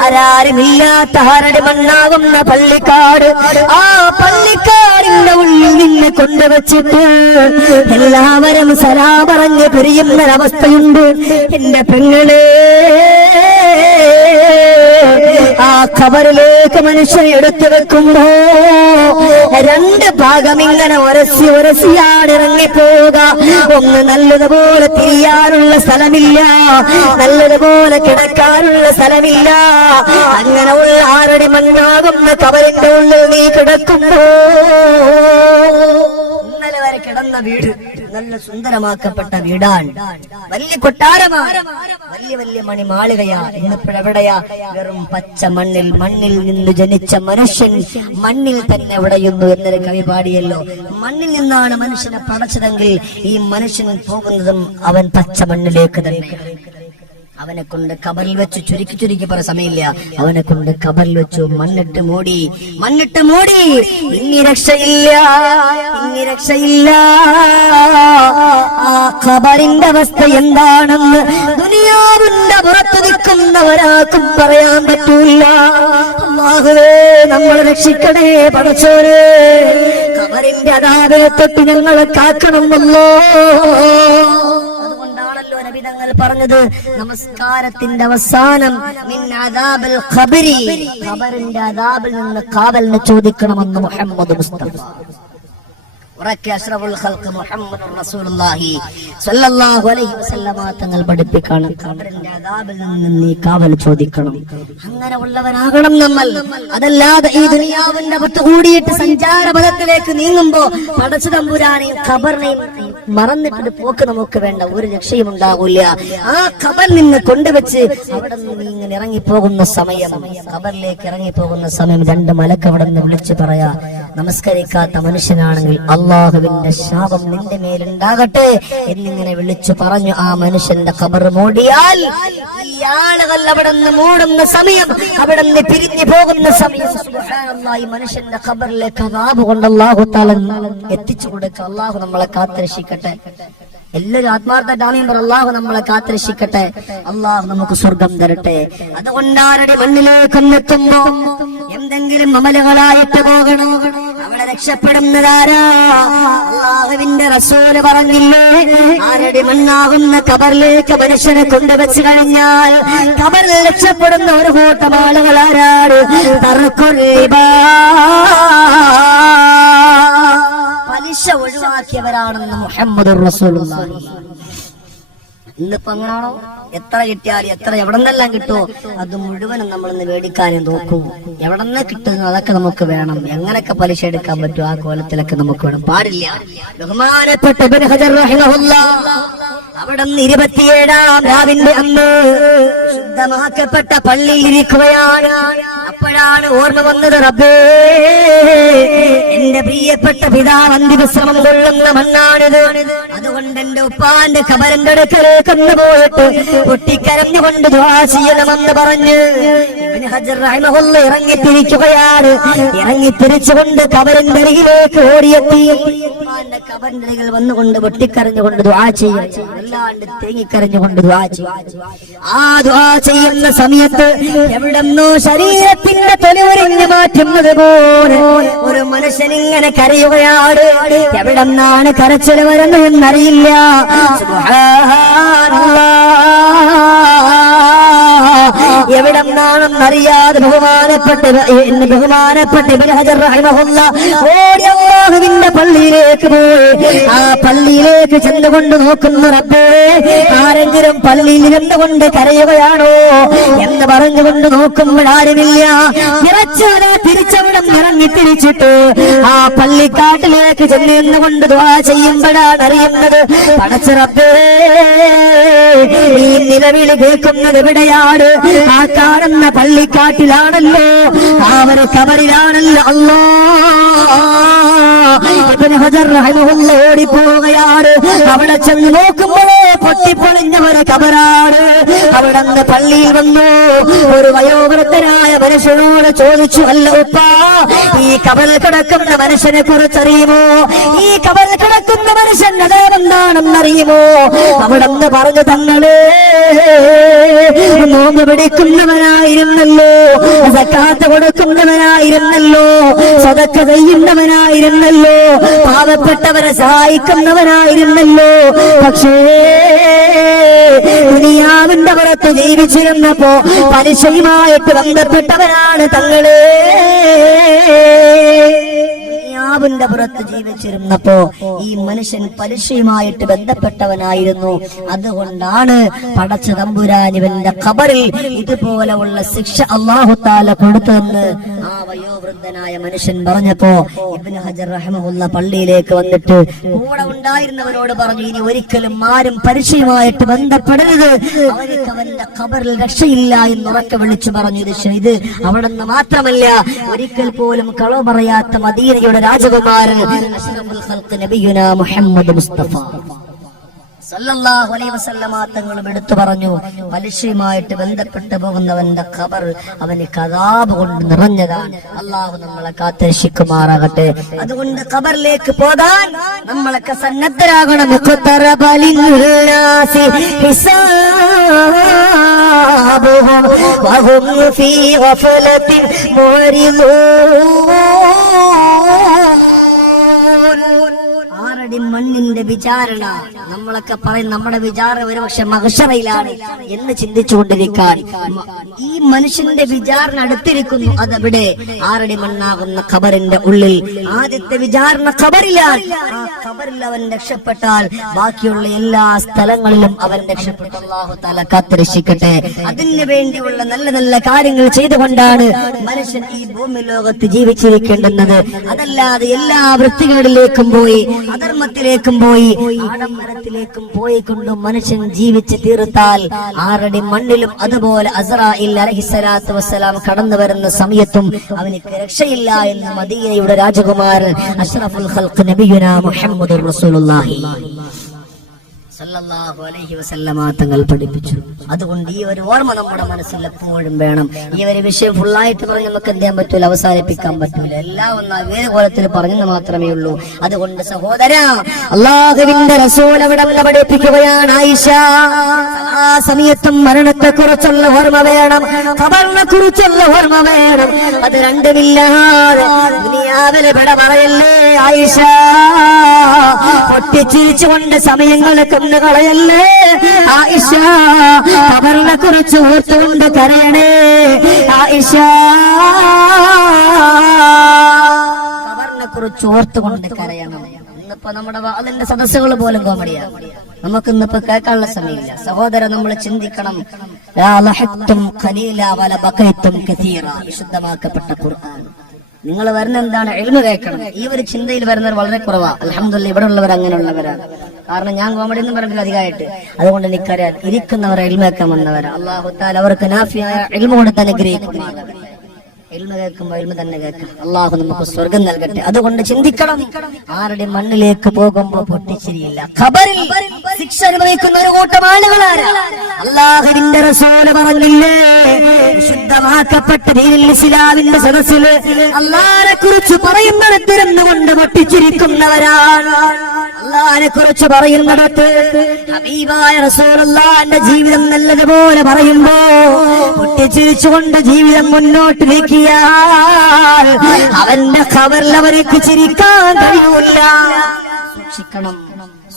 ആരാരുമില്ലാത്ത ആരടി മണ്ണാകുന്ന പള്ളിക്കാട്. ആ പള്ളിക്കാടിന്റെ ഉള്ളിൽ നിന്ന് കൊണ്ടുവച്ചിട്ട് എല്ലാവരും സലാം പറഞ്ഞ് പിരിയുന്ന അവസ്ഥയുണ്ട്. എന്റെ പെങ്ങളെ, ആ ഖബറിലേക്ക് മനുഷ്യൻ എടുത്തു വെക്കുമ്പോ 2 ഭാഗം ഇങ്ങനെ ഒരസിയാണ് ഇറങ്ങിപ്പോവുക. ഒന്ന് നല്ലതുപോലെ തിരിയാനുള്ള സ്ഥലമില്ല, നല്ലതുപോലെ കിടക്കാനുള്ള സ്ഥലമില്ല. അങ്ങനെയുള്ള 6 അടി മണ്ണാകുന്ന ഖബറിന്റെ ഉള്ളിൽ നീ കിടക്കുമ്പോ ഇന്നലെ വരെ കിടന്ന വീട് നല്ല സുന്ദരമാക്കപ്പെട്ട വീടാണ്, വലിയ കൊട്ടാരമാണ്, വലിയ വലിയ മണിമാളികയാ. ഇന്നിപ്പോഴെവിടെയാ? വെറും പച്ച മണ്ണിൽ നിന്ന് ജനിച്ച മനുഷ്യൻ മണ്ണിൽ തന്നെ ഉടയുന്നു എന്നൊരു കവി പാടിയല്ലോ. മണ്ണിൽ നിന്നാണ് മനുഷ്യനെ പടച്ചതെങ്കിൽ ഈ മനുഷ്യൻ പോകുന്നതും അവൻ പച്ച മണ്ണിലേക്ക് തന്നെ. അവനെ കൊണ്ട് കബറിൽ വെച്ച് ചുരുക്കി പറ സമയമില്ല, അവനെ കൊണ്ട് കബറിൽ വെച്ചു മണ്ണിട്ട് മൂടി. ഇനി രക്ഷയില്ല. ആ ഖബറിന്റെ അവസ്ഥ എന്താണെന്ന് ദുനിയാവിന്റെ പുറത്ത് നിൽക്കുന്നവരാക്കും പറയാൻ പറ്റൂല. അല്ലാഹുവേ, നമ്മൾ രക്ഷിക്കണേ പടച്ചോനെ. ഖബറിന്റെ അദാബിനെ തൊട്ട് ഞങ്ങളെ കാക്കണമല്ലോ. നബിതങ്ങൾ പറഞ്ഞത് നമസ്കാരത്തിന്റെ അവസാനം മിൻ അദാബിൽ ഖബരി, ഖബറിന്റെ അദാബിൽ നിന്ന് കാവലിനെ ചോദിക്കണമെന്ന് മുഹമ്മദ് മുസ്തഫ. ഉറക്കെ അഷ്റഫുൽ ഖൽഖ് മുഹമ്മദുർ റസൂലുള്ളാഹി സ്വല്ലല്ലാഹു അലൈഹി വസല്ലമ തങ്ങൾ പഠിപ്പിക്കാണ്, ഖബറിന്റെ അദാബിൽ നിന്ന് നീ കാവൽ ചോദിക്കണം. അങ്ങനെ ഉള്ളവരാകണം നമ്മൾ. അതല്ലാതെ ഈ ദുനിയാവിന്റെ പുറത്ത് കൂടിയിട്ട് സഞ്ചാരപഥത്തിലേക്ക് നീങ്ങുമ്പോ പടച്ച തമ്പുരാനെയും ഖബറിനെയും മറന്നിട്ട് പോക്ക് നമുക്ക് വേണ്ട, ഒരു രക്ഷയും ഉണ്ടാകില്ല. ആ ഖബറിൽ നിന്ന് കൊണ്ടുവച്ച് അവിടെ നിന്ന് ഇങ്ങനെ ഇറങ്ങിപ്പോകുന്ന സമയം, ഖബറിലേക്ക് ഇറങ്ങിപ്പോകുന്ന സമയം 2 മലക്ക് അവിടെ നിന്ന് വിളിച്ചു പറയാ, നമസ്കരിക്കാത്ത മനുഷ്യനാണെങ്കിൽ അള്ളാഹുവിന്റെ ശാപം നിന്റെ മേലുണ്ടാകട്ടെ എന്നിങ്ങനെ വിളിച്ചു പറഞ്ഞു. ആ മനുഷ്യന്റെ ഖബർ മൂടിയാൽ ഈ ആളുകൾ അവിടെ നിന്ന് മൂടുന്ന സമയം, അവിടെ നിന്ന് പിരിഞ്ഞു പോകുന്ന സമയം, സുബ്ഹാനല്ലാഹ്, ഈ മനുഷ്യന്റെ ഖബറിലേക്ക് അദാബ് കൊണ്ട് അല്ലാഹു തആല എത്തിച്ചു കൊടുക്കുക. അല്ലാഹു നമ്മളെ കാത്തുരക്ഷിക്കട്ടെ. എല്ലാവരും ആത്മാർത്ഥ ആമീൻ പറ. അല്ലാഹു നമ്മളെ കാത്തുരക്ഷിക്കട്ടെ. അല്ലാഹു നമുക്ക് സ്വർഗം തരട്ടെ. അതുകൊണ്ട് ആരുടെ മണ്ണിലേക്ക് എത്തുമ്പോ എന്തെങ്കിലും അമലുകളായിട്ട് പോകണം. അവിടെ രക്ഷപ്പെടുന്നതാരാ? അല്ലാഹുവിന്റെ റസൂല് പറഞ്ഞില്ലേ, ആരുടെ മണ്ണാകുന്ന ഖബറിലേക്ക് മനുഷ്യനെ കൊണ്ടുവച്ച് കഴിഞ്ഞാൽ ഖബറിൽ രക്ഷപ്പെടുന്ന ഒരു കൂട്ടം ആളുകൾ ആരാണ്? പലിശ ഒഴിവാക്കിയവരാണെന്ന് മുഹമ്മദുർ റസൂലുള്ളാഹി. ഇന്നിപ്പോ അങ്ങനാണോ? എത്ര കിട്ടിയാലും എത്ര എവിടെന്നെല്ലാം കിട്ടുമോ അത് മുഴുവനും നമ്മളൊന്ന് മേടിക്കാനും നോക്കൂ. എവിടെന്ന് കിട്ടുന്നു അതൊക്കെ നമുക്ക് വേണം. എങ്ങനെയൊക്കെ പലിശ എടുക്കാൻ പറ്റും ആ കോലത്തിലൊക്കെ നമുക്ക് വേണം. പാടില്ല. ബഹുമാനപ്പെട്ട ഇബ്നു ഹജർ റഹിമഹുല്ലാഹ് അവിടെ 27-ാം രാവിന്റെ അന്ന് ശുദ്ധമാക്കപ്പെട്ട പള്ളിയിൽ ഇരിക്കുകയാണ്. അപ്പോഴാണ് ഓർമ്മ വന്നത്, റബ്ബേ, എന്റെ പ്രിയപ്പെട്ട പിതാവ് അന്തിമശ്രമം കൊള്ളുന്ന മണ്ണാണിത്. അതുകൊണ്ട് എന്റെ ഉപ്പാന്റെ ഖബറിന്റെ അടുക്കലേക്ക് പോയിട്ട് പൊട്ടിക്കരഞ്ഞുകൊണ്ട് ദുആ ചെയ്യണമെന്ന് പറഞ്ഞ് ഇബ്നു ഹജർ റഹിമഹുല്ലാഹ് ഇറങ്ങിത്തിരിക്കുകയാണ്. ഇറങ്ങിത്തിരിച്ചുകൊണ്ട് ഖബറിന്റെ അരികിലേക്ക് ഓടിയെത്തി. ഉപ്പാന്റെ ഖബറിന്റെ അരികിൽ വന്നുകൊണ്ട് പൊട്ടിക്കരഞ്ഞുകൊണ്ട് ദുആ ചെയ്യും, അല്ലാണ്ട് തേങ്ങിക്കരഞ്ഞുകൊണ്ട് ദുആ ചെയ്യും. ആ ദുആ ചെയ്യുന്ന സമയത്ത് എവിടെന്നോ ശരീരത്തിന്റെ തൊലി ഉരിഞ്ഞു മാറ്റുന്നത് പോലെ ഒരു മനുഷ്യൻ ഇങ്ങനെ കരയുകയാണ്. എവിടെന്നാണ് കരച്ചിൽ വരുന്നത് എന്നറിയില്ല. എവിടെന്നാണെന്നറിയാതെ ബഹുമാനപ്പെട്ട ഇബ്നു ഹജർ റഹിമഹുല്ലാഹ് ഓടി അല്ലാഹുവിന്റെ പള്ളിയിലേക്ക് പോയി. ആ പള്ളിയിലേക്ക് ചെന്നുകൊണ്ട് നോക്കുന്നു, റബ്ബേ, ആരെങ്കിലും പള്ളിയിൽ നിന്നുകൊണ്ട് കരയുകയാണോ എന്ന് പറഞ്ഞുകൊണ്ട് നോക്കുമ്പോഴാരുമില്ല. തിരിച്ചവിടം ഇറങ്ങി തിരിച്ചിട്ട് ആ പള്ളിക്കാട്ടിലേക്ക് ചെന്നുകൊണ്ട് ദുആ ചെയ്യുമ്പോഴാണ് അറിയുന്നത്, പടച്ച റബ്ബേ, ഈ നിലവിളി കേൾക്കുന്നത് എവിടെയാണ്? ആ കാണുന്ന പള്ളിക്കാട്ടിലാണല്ലോ, ആ ഒരു ഖബറിലാണല്ലോ. ഇബ്നു ഹജർ റഹിമഹുല്ലാഹ് ഓടിപ്പോവുകയാണ്. അവിടെ ചെന്ന് നോക്കുമ്പോഴേ പൊട്ടിപ്പൊളിഞ്ഞ ഒരു ഖബറാണ്. അവിടെ നിന്ന് പള്ളിയിൽ വന്നു ഒരു വയോവൃദ്ധനായ മനുഷ്യനോട് ചോദിച്ചു, അല്ല ഉപ്പാ, ഈ ഖബറിൽ കിടക്കുന്ന മനുഷ്യനെ കുറിച്ചറിയുമോ? ഈ ഖബറിൽ കിടക്കുന്ന മനുഷ്യന്റെ അതെന്താണെന്നറിയുമോ? അവിടെ നിന്ന് പറഞ്ഞു, തങ്ങളെ, നോമ്പ് പിടിക്കുന്നവനായിരുന്നല്ലോ, സക്കാത്ത് കൊടുക്കുന്നവനായിരുന്നല്ലോ, സദഖ ചെയ്യുന്നവനായിരുന്നല്ലോ, പാവപ്പെട്ടവരെ സഹായിക്കുന്നവനായിരുന്നല്ലോ. പക്ഷേ ദുനിയാവിന്റെ പുറത്ത് ജീവിച്ചിരുന്നപ്പോ പലിശയുമായിട്ട് ബന്ധപ്പെട്ടവനാണ് തങ്ങളെ. ദുനിയാവിന്റെ പുറത്ത് ജീവിച്ചിരുന്നപ്പോ ഈ മനുഷ്യൻ പലിശയുമായിട്ട് ബന്ധപ്പെട്ടവനായിരുന്നു. അതുകൊണ്ടാണ് പടച്ച തമ്പുരാൻ ഇവന്റെ ഖബറിൽ ഇതുപോലെയുള്ള ശിക്ഷ അല്ലാഹു തആല കൊടുത്തതെന്ന് ആ വയോവൃദ്ധനായ മനുഷ്യൻ പറഞ്ഞപ്പോ ഇബ്നു ഹജർ റഹിമഹുല്ലാഹ് പള്ളിയിലേക്ക് വന്നിട്ട് കൂടെ ഉണ്ടായിരുന്നവരോട് പറഞ്ഞു, ഇനി ഒരിക്കലും ആരും പലിശയുമായിട്ട് ബന്ധപ്പെടരുത്, അവർക്ക് അവന്റെ ഖബറിൽ രക്ഷയില്ല എന്ന് ഉറക്കെ വിളിച്ചു പറഞ്ഞു. ഇത് അവിടെ നിന്ന് മാത്രമല്ല, ഒരിക്കൽ പോലും കളവ് പറയാത്ത മദീനയുടെ രാജകുമാരൻ അഷ്റഫുൽ ഖൽഖ് നബിയുനാ മുഹമ്മദ് മുസ്തഫ സല്ലല്ലാഹു അലൈഹി വസല്ലമ തങ്ങളും എടുത്തു പറഞ്ഞു, പലിശയുമായിട്ട് ബന്ധപ്പെട്ട് പോകുന്നവന്റെ ഖബർ അവന് അദാബ് കൊണ്ട് നിറഞ്ഞതാണ്. അല്ലാഹു നമ്മളെ കാത്തുരക്ഷിക്കുമാറാകട്ടെ. അതുകൊണ്ട് ഖബറിലേക്ക് പോകാൻ നമ്മളൊക്കെ സന്നദ്ധരാകണം. ഹിസാബുഹും വഹും ഫീ ഗഫലത്തിൻ മുഅരിദൂൻ. മണ്ണിന്റെ വിചാരണ നമ്മളൊക്കെ പറയും നമ്മുടെ വിചാരം ഒരുപക്ഷെ മഹ്ശറയിലാണ് എന്ന് ചിന്തിച്ചുകൊണ്ടിരിക്കാൻ ഈ മനുഷ്യന്റെ വിചാരണ അടുത്തിരിക്കുന്നു. അതെവിടെ? 6 അടി മണ്ണാകുന്ന ഖബറിന്റെ ഉള്ളിൽ. ആദ്യത്തെ വിചാരണ ഖബറിലാണ്. ആ ഖബറിൽ അവൻ രക്ഷപ്പെട്ടാൽ ബാക്കിയുള്ള എല്ലാ സ്ഥലങ്ങളിലും അവൻ രക്ഷപ്പെട്ടു. അല്ലാഹു തആല കാത്തുരക്ഷിക്കട്ടെ. അതിനു വേണ്ടിയുള്ള നല്ല നല്ല കാര്യങ്ങൾ ചെയ്തുകൊണ്ടാണ് മനുഷ്യൻ ഈ ഭൂമി ലോകത്ത് ജീവിച്ചിരിക്കേണ്ടുന്നത്. അതല്ലാതെ എല്ലാ വൃത്തികളിലേക്കും പോയി, അധർമ്മത്തിലേക്കും പോയി, ആഡംബരത്തിലേക്കും പോയിക്കൊണ്ടും മനുഷ്യൻ ജീവിച്ച് തീർത്താൽ 6 അടി മണ്ണിലും അതുപോലെ അസ്റായിൽ അലൈഹിസ്സലാത്തു വസ്സലാം കടന്നു വരുന്ന സമയത്തും അവനിക്ക് രക്ഷയില്ല എന്ന് മദീനയുടെ രാജകുമാരൻ അഷ്റഫുൽ ഖൽഖ് നബിയുനാ മുഹമ്മദുർ റസൂലുള്ളാഹി സല്ലല്ലാഹു അലൈഹി വസല്ലമ തങ്ങൾ പഠിപ്പിച്ചു. അതുകൊണ്ട് ഈ ഒരു ഓർമ്മ നമ്മുടെ മനസ്സിൽ എപ്പോഴും വേണം. ഈ ഒരു വിഷയം ഫുള്ളായിട്ട് പറഞ്ഞ് നമുക്ക് എന്ത് ചെയ്യാൻ പറ്റൂല, അവസാനിപ്പിക്കാൻ പറ്റൂല. എല്ലാം ഒന്നാ വേറെ കോലത്തിൽ പറഞ്ഞെന്ന് മാത്രമേ ഉള്ളൂ. അതുകൊണ്ട് സഹോദരാ, അല്ലാഹുവിന്റെ റസൂൽ അവിടെ പഠിപ്പിക്കുകയാണ്, ആയിഷ ആ സമയത്തും മരണത്തെ കുറിച്ചുള്ള ഓർമ്മ വേണം, ഖബറിനെ കുറിച്ചുള്ള ഓർമ്മ വേണം. അത് രണ്ടുമില്ലാതെ ദുനിയാവിലെ വിട പറയല്ലേ ആയിഷ. പൊട്ടിച്ചിരിച്ചുകൊണ്ട് സമയങ്ങളൊക്കെ കളയല്ലേ ആയിഷ. ഖബറിനെ കുറിച്ച് ഓർത്തുകൊണ്ട് കരയണേ ആയിഷ. ഖബറിനെ കുറിച്ച് ഓർത്തുകൊണ്ട് കരയണം. ഇന്നിപ്പോ നമ്മുടെ അതിന്റെ സദസ്സുകൾ പോലും കോമഡിയാണ്. നമുക്ക് ഇന്നിപ്പോ കേൾക്കാനുള്ള സമയമില്ല. സഹോദരൻ, നമ്മൾ ചിന്തിക്കണം. വിശുദ്ധമാക്കപ്പെട്ട ഖുർആൻ. നിങ്ങൾ വരുന്ന എന്താണ്? ഇൽമു കേൾക്കണം. ഈ ഒരു ചിന്തയിൽ വരുന്നവർ വളരെ കുറവാ. അൽഹംദുലില്ലാഹ് ഇവിടെ ഉള്ളവർ അങ്ങനെയുള്ളവരാണ്. കാരണം ഞാൻ കോമഡി ഒന്നും പറഞ്ഞില്ല അധികമായിട്ട്. അതുകൊണ്ട് എനിക്കറിയാം ഇരിക്കുന്നവരെ ഇൽമു കേൾക്കാൻ വന്നവരാ. അല്ലാഹു തആല അവർക്ക് നാഫിയായ ഇൽമു കൊടുത്ത് അനുഗ്രഹിക്കുമാറാകട്ടെ. ഇൽമു കേൾക്കുമ്പോൾ ഇൽമു തന്നെ കേൾക്കാം. അള്ളാഹു നമുക്ക് സ്വർഗം നൽകട്ടെ. അതുകൊണ്ട് ചിന്തിക്കണം. 6 അടി മണ്ണിലേക്ക് പോകുമ്പോ പൊട്ടിച്ചിരിയില്ല. ഖബറിൽ ശിക്ഷ അനുഭവിക്കുന്ന ഒരു കൂട്ടം ആളുകളാരാ? അല്ലാഹുവിന്റെ റസൂൽ പറഞ്ഞില്ലേ, വിശുദ്ധമാക്കപ്പെട്ട ദീനുൽ ഇസ്ലാമിന്റെ സദസ്സിൽ അല്ലാഹനെ കുറിച്ച് പറയുന്നിടത്തിരുന്നു കൊണ്ട് പൊട്ടിച്ചിരിക്കുന്നവരാണ്. അല്ലാഹനെ കുറിച്ച് പറയുന്നിടത്ത് ഹബീബായ റസൂലുള്ളാഹിന്റെ ജീവിതം നല്ലതുപോലെ പറയുമ്പോ പൊട്ടിച്ചിരിച്ചുകൊണ്ട് ജീവിതം മുന്നോട്ട് നീക്കിയാൽ അവന്റെ ഖബറിൽ അവർക്ക് ചിരിക്കാൻ കഴിയൂല. സൂക്ഷിക്കണം.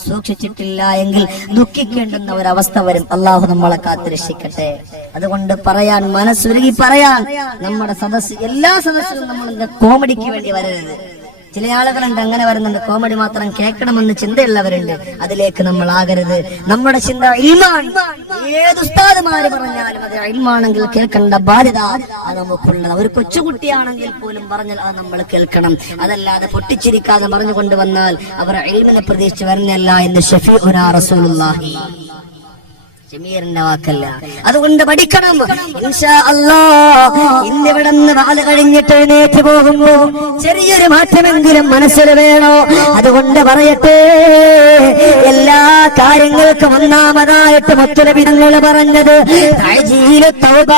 സൂക്ഷിച്ചിട്ടില്ല എങ്കിൽ ദുഃഖിക്കേണ്ടുന്ന ഒരവസ്ഥ വരും. അള്ളാഹു നമ്മളെ കാത്തുരക്ഷിക്കട്ടെ. അതുകൊണ്ട് പറയാൻ, മനസ്സുരുകി പറയാൻ, നമ്മുടെ സദസ്, എല്ലാ സദസ്സിലും നമ്മൾ കോമഡിക്ക് വേണ്ടി വരരുത്. ചില ആളുകളുണ്ട് അങ്ങനെ വരുന്നുണ്ട്, കോമഡി മാത്രം കേൾക്കണമെന്ന് ചിന്തയുള്ളവരുണ്ട്. അതിലേക്ക് നമ്മൾ ആകരുത്. നമ്മുടെ ചിന്ത ഇൽമാണ്. ഏത് ഉസ്താദുമാര് പറഞ്ഞാലും അത് ഇൽമാണെങ്കിൽ കേൾക്കേണ്ട ബാധ്യത അത് നമുക്കുള്ളത്. ഒരു കൊച്ചുകുട്ടിയാണെങ്കിൽ പോലും പറഞ്ഞാൽ അത് നമ്മൾ കേൾക്കണം. അതല്ലാതെ പൊട്ടിച്ചിരിക്കാതെ പറഞ്ഞുകൊണ്ട് വന്നാൽ അവർ ഇൽമിനെ പ്രതീക്ഷിച്ച് വരുന്നല്ല എന്ന് ഷഫീഉനാ റസൂലുള്ളാഹി ജമീറിന്റെ വാക്കല്ല. അതുകൊണ്ട് പഠിക്കണം. ഇൻഷാ അല്ലാഹ് ഇന്നിവിടെ നിന്ന് വാല് കഴിഞ്ഞിട്ട് എഴുന്നേറ്റ് പോകുമ്പോ ചെറിയൊരു മാറ്റമെങ്കിലും മനസ്സിൽ വേണോ? അതുകൊണ്ട് പറയട്ടെ, എല്ലാ കാര്യങ്ങൾക്കും ഒന്നാമതായിട്ട് മുത്തുനബി തങ്ങൾ പറഞ്ഞത് തൗബ.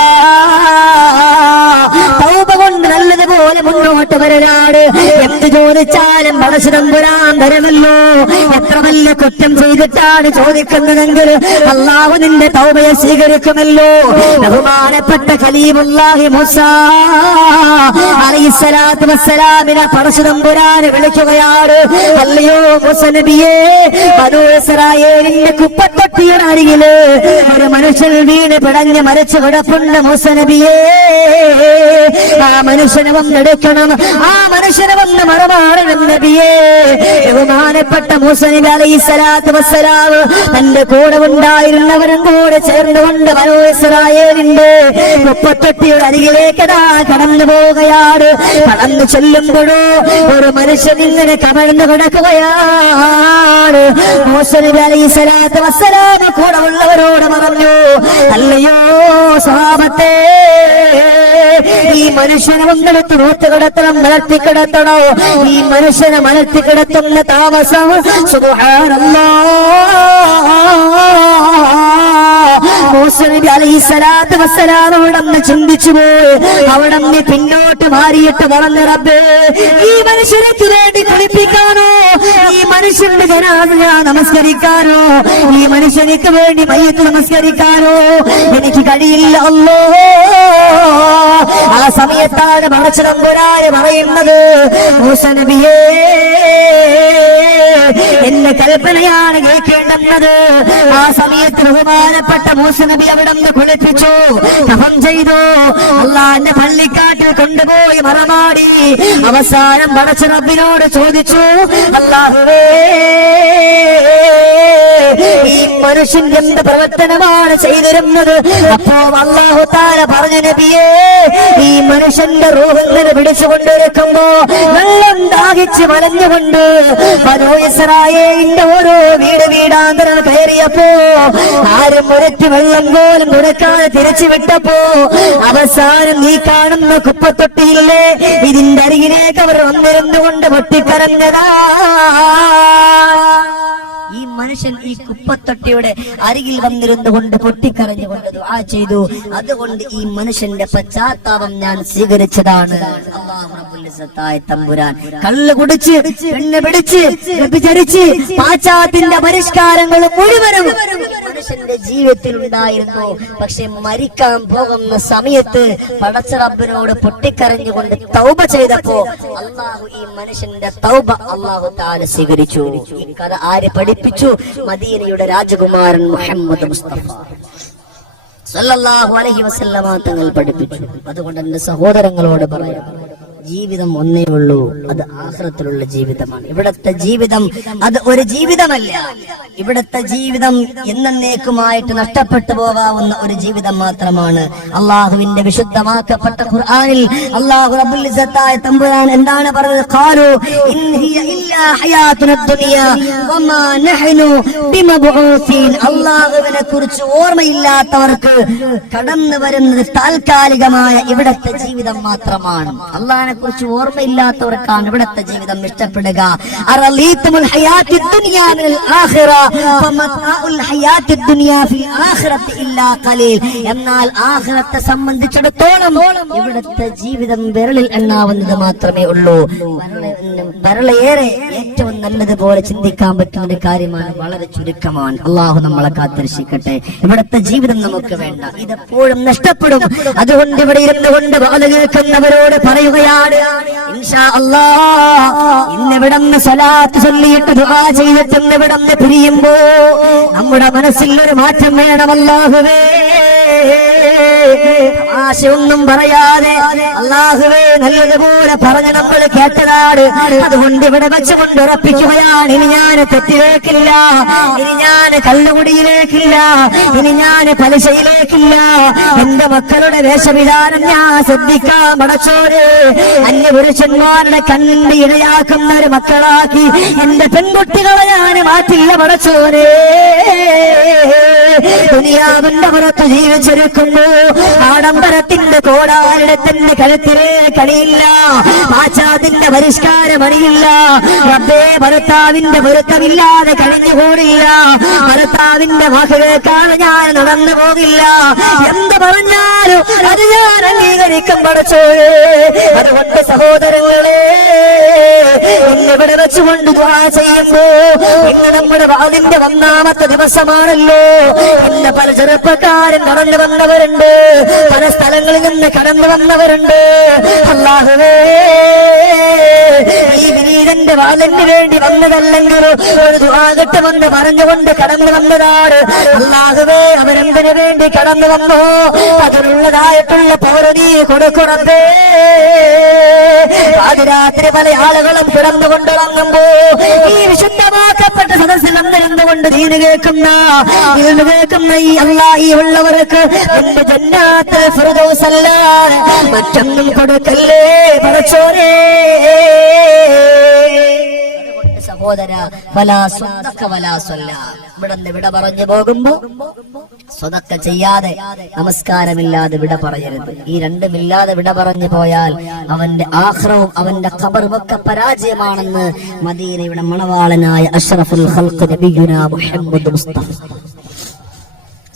തൗബ കൊണ്ട് നല്ലതുപോലെ മുന്നോട്ട് വരലാണ്. എന്ത് ചോദിച്ചാലും പടച്ചതമ്പുരാൻ തരുമല്ലോ. എത്ര വലിയ കുറ്റം ചെയ്തിട്ടാണ് ചോദിക്കുന്നതെങ്കിൽ അല്ലാഹു നിന്റെ തൗബയെ സ്വീകരിക്കുമല്ലോ. ബഹുമാനപ്പെട്ട ഖലീലുല്ലാഹി മൂസാ അലൈഹിസ്സലാത്തു വസ്സലാമിനെ പടച്ചതമ്പുരാൻ വിളിക്കുകയാണ്. അല്ലയോ മൂസാ നബിയേ, ബനൂ ഇസ്രായേലിന്റെ കുപ്പത്തൊട്ടിയുടെ അരികില് ഒരു മനുഷ്യൻ വീണ് പിടഞ്ഞ് മരിച്ചു കിടപ്പുണ്ട്. മൂസാ നബിയേ, ആ മനുഷ്യനെ വന്നെടുക്കണം, ആ മനുഷ്യനെ വന്ന് മറമാടണം നബിയേ. ബഹുമാനപ്പെട്ട മൂസാ നബി അലൈഹിസ്സലാത്തു വസ്സലാം തന്റെ കൂടെ ഉണ്ടായിരുന്നവരും കൂടെ ചേർന്നുകൊണ്ട് ബനൂ ഇസ്രായേലിന്റെ കുപ്പത്തൊട്ടിയുടെ അരികിലേക്ക് കടന്നു പോവുകയാണ്. കടന്നു ചെല്ലുമ്പോഴോ ഒരു മനുഷ്യൻ ഇങ്ങനെ കമഴ്ന്നു കിടക്കുകയാണ്. മൂസാ നബി അലൈഹിസ്സലാത്തു വസ്സലാം കൂടെ ഉള്ളവരോട് പറഞ്ഞു, അല്ലയോ സ്വഹാബത്തേ, ഈ മനുഷ്യനെ ഒന്നെടുത്ത് നൂത്ത് കിടത്തണം, മലർത്തി കിടത്തണോ? ഈ മനുഷ്യനെ മലർത്തി കിടത്തുന്ന താമസം സുബ്ഹാനല്ലാഹ്. മൂസാ നബി അലൈഹിസ്സലാത്തു വസ്സലാം അവിടന്ന് ചിന്തിച്ചു പോയി. അവിടന്ന് പിന്നോട്ട് മാറിയിട്ട് പറഞ്ഞു, റബ്ബേ, ഈ മനുഷ്യർക്ക് വേണ്ടി കുളിപ്പിക്കാനോ, ഈ മനുഷ്യന്റെ ജനാസ നമസ്കരിക്കാനോ, ഈ മനുഷ്യനിക്ക് വേണ്ടി മയ്യത്ത് നമസ്കരിക്കാനോ എനിക്ക് കഴിയില്ല അല്ലാഹ്. ആ സമയത്താണ് പടച്ചതമ്പുരാന് പറയുന്നത്, മൂസ നബിയേ എന്റെ കൽപ്പനയാണ് കേൾക്കേണ്ടുന്നത്. ആ സമയത്ത് ബഹുമാനപ്പെട്ട മൂസ നബി അവിടെ നിന്ന് കുളിപ്പിച്ചു, കഫം ചെയ്തു, അള്ളാന്റെ പള്ളിക്കാട്ടിൽ കൊണ്ടുപോയി മറമാടി. അവസാനം പടച്ച റബ്ബിനോട് ചോദിച്ചു, അല്ലാഹുവേ ഈ മനുഷ്യൻ എന്ത് പ്രവർത്തനമാണ് ചെയ്തിരുന്നത്? അപ്പോ അല്ലാഹു തആല പറഞ്ഞു, നബിയേ ഈ മനുഷ്യന്റെ റൂഹിനെ പിടിച്ചുകൊണ്ടിരിക്കുമ്പോ വെള്ളം ദാഹിച്ച് വലഞ്ഞുകൊണ്ട് ബനൂ ഇസ്രായേലിന്റെ ഓരോ വീടാന്തരം കയറിയപ്പോ ആരും ഒരുത്തി വെള്ളം പോലും കൊടുക്കാതെ തിരിച്ചു വിട്ടപ്പോ അവസാനം നീ കാണുന്ന കുപ്പത്തൊട്ടിയില്ലേ, ഇതിന്റെ അരികിലേക്ക് അവർ വന്നിരുന്നുകൊണ്ട് പൊട്ടിക്കരഞ്ഞതാ. ഈ മനുഷ്യൻ ഈ കുപ്പത്തൊട്ടിയുടെ അരികിൽ വന്നിരുന്നു കൊണ്ട് പൊട്ടിക്കരഞ്ഞുകൊണ്ട് ദുആ ചെയ്തു. അതുകൊണ്ട് ഈ മനുഷ്യന്റെ പശ്ചാത്താപം ഞാൻ സ്വീകരിച്ചതാണ്. അല്ലാഹു റബ്ബുൽ ഇസ്സത്തായ തമ്പുരാൻ കള്ള് കുടിച്ച് പെണ്ണ് പിടിച്ച് വ്യഭിചരിച്ച് പാശ്ചാത്യത്തിന്റെ പരിഷ്കാരങ്ങൾ മുഴുവനും മനുഷ്യന്റെ ജീവിതത്തിൽ ഉണ്ടായിരുന്നു. പക്ഷെ മരിക്കാൻ പോകുന്ന സമയത്ത് പടച്ച റബ്ബിനോട് പൊട്ടിക്കരഞ്ഞുകൊണ്ട് തൗബ ചെയ്തപ്പോ അല്ലാഹു ഈ മനുഷ്യന്റെ തൗബ അല്ലാഹു തആല സ്വീകരിച്ചു. ഈ കഥ ആര് പഠിപ്പിച്ചു? മദീനയുടെ രാജകുമാരൻ മുഹമ്മദ് മുസ്തഫ സല്ലല്ലാഹു അലൈഹി വസല്ലമ തങ്ങൾ പഠിപ്പിച്ചു. അതുകൊണ്ട് എന്റെ സഹോദരങ്ങളോട് പറയാം, ജീവിതം ഒന്നേ ഉള്ളൂ, അത് ആഖിറത്തിലുള്ള ജീവിതമാണ്. ഇവിടത്തെ ജീവിതം അത് ഒരു ജീവിതമല്ല. ഇവിടത്തെ ജീവിതം എന്നേക്കുമായിട്ട് നഷ്ടപ്പെട്ടു പോകാവുന്ന ഒരു ജീവിതം മാത്രമാണ്. അള്ളാഹുവിന്റെ വിശുദ്ധമാക്കപ്പെട്ട ഖുർആനിൽ അല്ലാഹു റബ്ബുൽ ഇസ്സത്തായ തമ്പുരാൻ എന്താണ് പറഞ്ഞത്? ഖാലു ഇൻ ഹിയ ഇല്ലാ ഹയാതുന ദുനിയ വമാ നഹ്നു ബിമബ്ഊസീൻ. അല്ലാഹുവിനെ കുറിച്ച് ഓർമ്മയില്ലാത്തവർക്ക് കടന്നു വരുന്നത് താൽക്കാലികമായ ഇവിടത്തെ ജീവിതം മാത്രമാണ്. അല്ലാഹുവിനെ കുറിച്ച് ഓർമ്മയില്ലാത്തവർക്കാണ് ഇവിടത്തെ ജീവിതം ഇഷ്ടപ്പെടുക. അറലീതുൽ ഹയാത്തുദ് ദുനിയാ മിനൽ ആഖിറ ഫമതാഉൽ ഹയാത്തുദ് ദുനിയാ ഫിൽ ആഖിറത്തി ഇല്ലാ ഖലീൽ. എന്നാൽ ആഖിറത്തെ സംബന്ധിച്ചിടത്തോളം ഇവിടത്തെ ജീവിതം വിരലിൽ എണ്ണാവുന്നത് മാത്രമേ ഉള്ളൂ. വിരലേറെ ഏറ്റവും നല്ലതുപോലെ ചിന്തിക്കാൻ പറ്റുന്ന ഒരു കാര്യമാണ്, വളരെ ചുരുക്കമാണ്. അള്ളാഹു നമ്മളെ കാത്തിരക്ഷിക്കട്ടെ. ഇവിടത്തെ ജീവിതം നമുക്ക് വേണ്ട, ഇതെപ്പോഴും നഷ്ടപ്പെടും. അതുകൊണ്ട് ഇവിടെ ഇരുന്നു കൊണ്ട് വാല് കേൾക്കുന്നവരോട് പറയുകയാണ്, ഇൻഷാ അല്ലാഹ് ഇന്നിവിടന്ന് സ്വലാത്ത് ചൊല്ലിയിട്ട് ദുആ ചെയ്തിട്ട് ഇന്നിവിടന്ന് പിരിയുമ്പോ നമ്മുടെ മനസ്സിൽ ഒരു മാറ്റം വേണം. അല്ലാഹുവേ ആശയൊന്നും പറയാതെ അല്ലാഹുവേ നല്ലതുപോലെ പറഞ്ഞ് നമ്മൾ കേട്ടതാണ്. അതുകൊണ്ട് ഇവിടെ വെച്ചുകൊണ്ട് ഉറപ്പിക്കുകയാണ്, ഇനി ഞാൻ തെറ്റിലേക്കില്ല, ഇനി ഞാൻ കള്ളുകുടിയിലേക്കില്ല, ഇനി ഞാൻ പലിശയിലേക്കില്ല. എന്റെ മക്കളുടെ വേഷവിധാനം ഞാൻ ശ്രദ്ധിക്കാൻ പടച്ചോനെ. അന്യപുരുഷന്മാരുടെ കണ്ണിന്റെ ഇടയാക്കുന്ന ഒരു മക്കളാക്കി എന്റെ പെൺകുട്ടികളെ ഞാൻ മാറ്റില്ല പടച്ചോനെ. ദുനിയാവിന്റെ പുറത്ത് ജീവിച്ചിരിക്കുന്നു, ആഡംബരത്തിന്റെ കോടാലിടത്തിന്റെ കഴുത്തിലെ കണിയില്ല, പാശ്ചാത്യത്തിന്റെ പരിഷ്കാരം അണിയില്ല. റബ്ബേ ഭർത്താവിന്റെ പൊരുത്തമില്ലാതെ കഴിഞ്ഞുകൂടില്ല, ഭർത്താവിന്റെ വാക്കുകേൾക്കാതെ ഞാൻ നടന്നു പോകില്ല. എന്ത് പറഞ്ഞാലും അത് ഞാൻ അംഗീകരിക്കും പടച്ചോനെ. അതുകൊണ്ട് സഹോദരങ്ങളെ, ഇന്നിവിടെ വെച്ചുകൊണ്ട് ദുആ ചെയ്യുമ്പോ ഇന്ന് നമ്മുടെ വാദിന്റെ 1ാമത്തെ ദിവസമാണല്ലോ. ഇന്ന് പല ചെറുപ്പക്കാരും കടന്നു വന്നവരുണ്ട്, പല സ്ഥലങ്ങളിൽ നിന്ന് കടന്നു വന്നവരുണ്ട്. അല്ലാഹുവേ ഈ വിനീതന്റെ വാലിന് വേണ്ടി വന്നതല്ലെങ്കിൽ ഒരു ദുആ കിട്ടുമെന്ന് പറഞ്ഞുകൊണ്ട് കടന്നു വന്നതാണ്. അല്ലാഹുവേ അവരെന്തിനു വേണ്ടി കടന്നു വന്നോ അതിനുള്ളതായിട്ടുള്ള പൗരനീ കൊടുക്കുറപ്പേ. പാതിരാത്രി പല ആളുകളും കിടന്നുകൊണ്ടിറങ്ങുമ്പോ ഈ വിശുദ്ധമാക്കപ്പെട്ട സദസ്സിൽ അന്നിരുന്നുകൊണ്ട് ദീന് കേൾക്കുന്ന ഈ അല്ലാഹി ഉള്ളവർക്ക് എന്റെ ജന്നാത്ത് ഫിർദൗസ് അല്ലാതെ മറ്റൊന്നും കൊടുക്കല്ലേ പടച്ചോനെ. സഹോദര, വലാ സ്വദഖ വലാ സ്വലാ. ഇവിടുന്ന് വിട പറഞ്ഞു പോകുമ്പോ സ്വദഖ ചെയ്യാതെ നമസ്കാരമില്ലാതെ വിട പറയരുത്. ഈ രണ്ടുമില്ലാതെ വിട പറഞ്ഞു പോയാൽ അവന്റെ ആഖിറവും അവന്റെ ഖബറും ഒക്കെ പരാജയമാണെന്ന് മദീനയുടെ മണവാളനായ അഷ്റഫുൽ ഖൽഖ് നബിയുനാ മുഹമ്മദ് മുസ്തഫ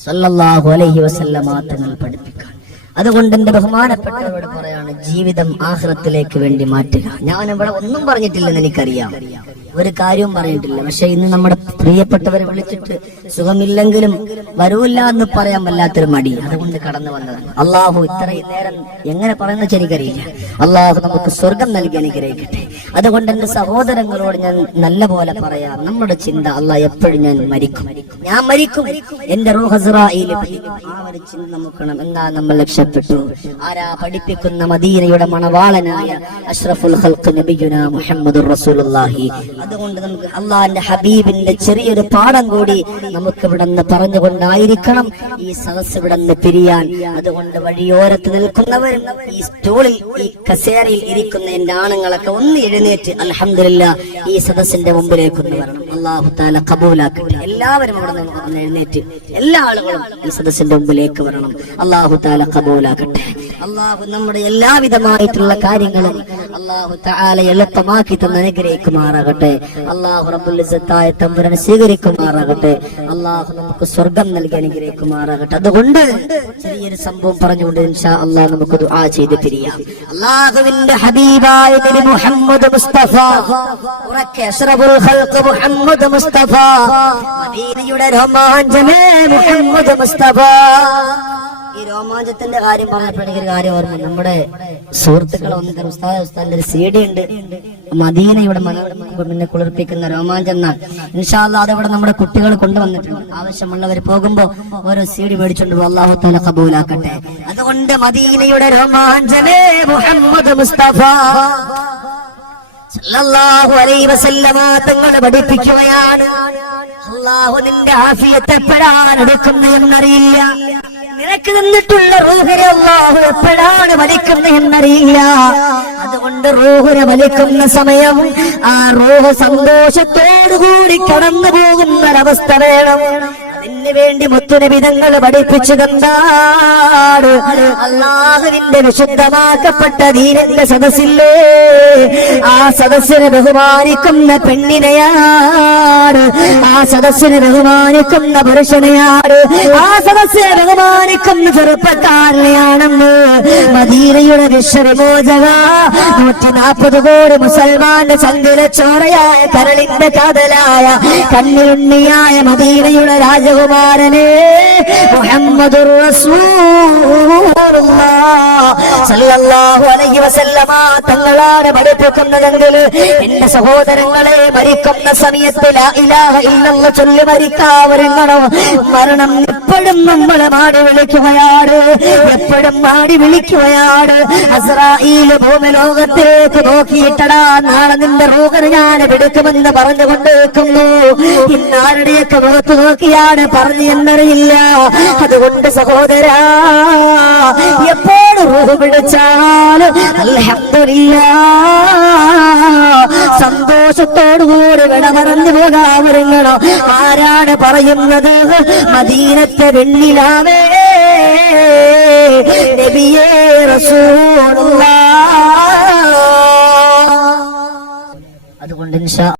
സല്ലല്ലാഹു അലൈഹി വസല്ലമ തങ്ങൾ പഠിപ്പിക്കാൻ. അതുകൊണ്ട് എന്റെ ബഹുമാനപ്പെട്ടവരോട് പറയാണ്, ജീവിതം ആഖിറത്തിലേക്ക് വേണ്ടി മാറ്റുക. ഞാൻ ഇവിടെ ഒന്നും പറഞ്ഞിട്ടില്ലെന്ന് എനിക്കറിയാം. ഒരു കാര്യവും പറഞ്ഞിട്ടില്ല. പക്ഷെ ഇന്ന് നമ്മുടെ പ്രിയപ്പെട്ടവരെ വിളിച്ചിട്ട് സുഖമില്ലെങ്കിലും വരൂല്ല എന്ന് പറയാൻ വല്ലാത്തൊരു മടി, അതുകൊണ്ട് കടന്നു വന്നതാണ്. അള്ളാഹു ഇത്രയും നേരം എങ്ങനെ പറയുന്നത് എനിക്കറിയില്ല. അള്ളാഹു നമുക്ക് സ്വർഗം നൽകി അനുഗ്രഹിക്കട്ടെ. അതുകൊണ്ട് എന്റെ സഹോദരങ്ങളോട് ഞാൻ നല്ല പോലെ പറയാം, നമ്മുടെ ചിന്ത അള്ളാഹ് എപ്പോഴും ഞാൻ മരിക്കും, എന്റെ റൂഹ് അസ്റാഈൽ ആ ഒരു ചിന്ത നമുക്കണം. എന്നാ നമ്മൾ രക്ഷപ്പെട്ടു. ആരാ പഠിപ്പിക്കുന്ന മദീനയുടെ മണവാളനായ അഷ്റഫുൽ ഖൽഖ് നബിയുനാ മുഹമ്മദുർ റസൂലുള്ളാഹി. അതുകൊണ്ട് നമുക്ക് അള്ളാഹിന്റെ ഹബീബിന്റെ ചെറിയൊരു പാഠം കൂടി നമുക്ക് ഇവിടെ നിന്ന് പറഞ്ഞുകൊണ്ടായിരിക്കണം ഈ സദസ്സ് ഇവിടെ നിന്ന് പിരിയാൻ. അതുകൊണ്ട് വഴിയോരത്ത് നിൽക്കുന്നവരും ഈ സ്റ്റൂളിൽ ഈ കസേരയിൽ ഇരിക്കുന്ന എന്റെ ആണുങ്ങളൊക്കെ ഒന്ന് എഴുന്നേറ്റ് അൽഹംദുലില്ലാഹ് ഈ സദസ്സിന്റെ മുമ്പിലേക്ക് ഒന്ന് വരണം. അല്ലാഹു തആല ഖബൂലാക്കട്ടെ. എല്ലാവരും അവിടെ നിന്ന് എഴുന്നേറ്റ് എല്ലാ ആളുകളും ഈ സദസ്സിന്റെ മുമ്പിലേക്ക് വരണം. അല്ലാഹു തആല ഖബൂലാക്കട്ടെ. അല്ലാഹു നമ്മുടെ എല്ലാവിധമായിട്ടുള്ള കാര്യങ്ങളും അല്ലാഹു തആല എളുപ്പമാക്കി തന്ന് അനുഗ്രഹിക്കുമാറാകട്ടെ. അല്ലാഹു റബ്ബുൽ ഇസ്സത്തായ തമ്പുരാൻ സ്വീകരിക്കുമാറാകട്ടെ. അല്ലാഹു നമുക്ക് സ്വർഗം നൽകി അനുഗ്രഹിക്കുമാറാകട്ടെ. അതുകൊണ്ട് ചെറിയൊരു സംഭവം പറഞ്ഞുകൊണ്ട് ഇൻഷാ അല്ലാഹ് നമുക്ക് ദുആ ചെയ്ത് പിരിയാം. അല്ലാഹുവിന്റെ ഹബീബായ നബി മുഹമ്മദ് മുസ്തഫ, ഉറക്കെ അഷ്റഫുൽ ഖൽഖ് മുഹമ്മദ് മുസ്തഫ, മദീനയുടെ രോമാഞ്ചമേ മുഹമ്മദ് മുസ്തഫ. ഈ രോമാഞ്ചത്തിന്റെ കാര്യം പറഞ്ഞപ്പോൾ എനിക്കൊരു കാര്യം ഓർമ്മ. നമ്മുടെ സുഹൃത്തുക്കളെ വന്നിട്ട് ഉസ്താദിന്റെ ഒരു CD ഉണ്ട്, മദീനയുടെ മനോരമ കുളിർപ്പിക്കുന്ന രോമാഞ്ചം എന്നാണ്. ഇൻഷാ അല്ലാഹ് അതവിടെ നമ്മുടെ കുട്ടികൾ കൊണ്ടുവന്നിട്ടുണ്ട്. ആവശ്യമുള്ളവർ പോകുമ്പോ ഓരോ CD മേടിച്ചുകൊണ്ട് പോകും. അല്ലാഹു തആല ഖബൂലാക്കട്ടെ. അതുകൊണ്ട് മദീനയുടെ രോമാഞ്ചമേ മുഹമ്മദ് മുസ്തഫ സല്ലല്ലാഹു അലൈഹി വസല്ലമ തങ്ങൾ പഠിപ്പിക്കുകയാണ്. അല്ലാഹു നിന്റെ ആഫിയത്ത് എപ്പോഴാണ് എടുക്കുന്നതെന്നറിയില്ല. നിനക്ക് തന്നിട്ടുള്ള റൂഹിനെ അല്ലാഹു എപ്പോഴാണ് വലിക്കുന്നതെന്നറിയില്ല. അതുകൊണ്ട് റൂഹിനെ വലിക്കുന്ന സമയം ആ റൂഹ് സന്തോഷത്തോടുകൂടി കടന്നു പോകുന്നൊരവസ്ഥ വേണം. അതിന് വേണ്ടി മുത്തുനബി തങ്ങൾ പഠിപ്പിച്ചു തന്നാട്. അല്ലാഹുവിന്റെ വിശുദ്ധമാക്കപ്പെട്ട ദീനിന്റെ സദസ്സില്ലേ, ആ സദസ്സിനെ ബഹുമാനിക്കുന്ന പെണ്ണിനെയാണ്, ആ സദസ്സിനെ ബഹുമാനിക്കുന്ന പുരുഷനെയാണ്, ആ സദസ്സിനെ ബഹുമാനിക്കുന്ന ചെറുപ്പക്കാരനെയാണെന്ന് മദീനയുടെ വിശ്വവിമോചക 140 കോടി മുസൽമാന്റെ ചങ്കിലച്ചോറയായ കരളിന്റെ കാതലായ കണ്ണിലുണ്ണിയായ മദീനയുടെ രാജകുമാരനെ മുഹമ്മദുർ റസൂലുള്ളാഹ് സല്ലല്ലാഹു അലൈഹി വസല്ലമ തങ്ങളാണ് പഠിപ്പിക്കുന്നതെങ്കിൽ എന്റെ സഹോദരങ്ങളെ, മരിക്കുന്ന സമയത്ത് ലാ ഇലാഹ ഇല്ലല്ലാഹ് ചൊല്ലി മരിക്കാവരുങ്ങണം. മരണം എപ്പോഴും നമ്മൾ മാടി വിളിക്കുകയാണ്, എപ്പോഴും മാടി വിളിക്കുകയാണ്. അസ്റാഈൽ ഭൂമിലോകത്തേക്ക് നോക്കിയിട്ടടാ നാളെ നിന്റെ റൂഹിനെ ഞാൻ എടുക്കുമെന്ന് പറഞ്ഞുകൊണ്ട് നിൽക്കുന്നു. ഇന്നാരുടെയൊക്കെ മുഖത്ത് നോക്കിയാണ് പറഞ്ഞു എന്നറിയില്ല. അതുകൊണ്ട് സഹോദരാ, എപ്പോഴും റൂഹ് പിടിച്ചാലും അൽഹംദുലില്ലാഹ് സന്തോഷത്തോടുകൂടി വിട പറഞ്ഞു പോകാവരുങ്ങണോ. ആരാണ് പറയുന്നത്? മദീനത്തെ വെണ്ണിലാവേ നബിയേ റസൂലുള്ളാഹ്. അതുകൊണ്ട് ഇൻഷാ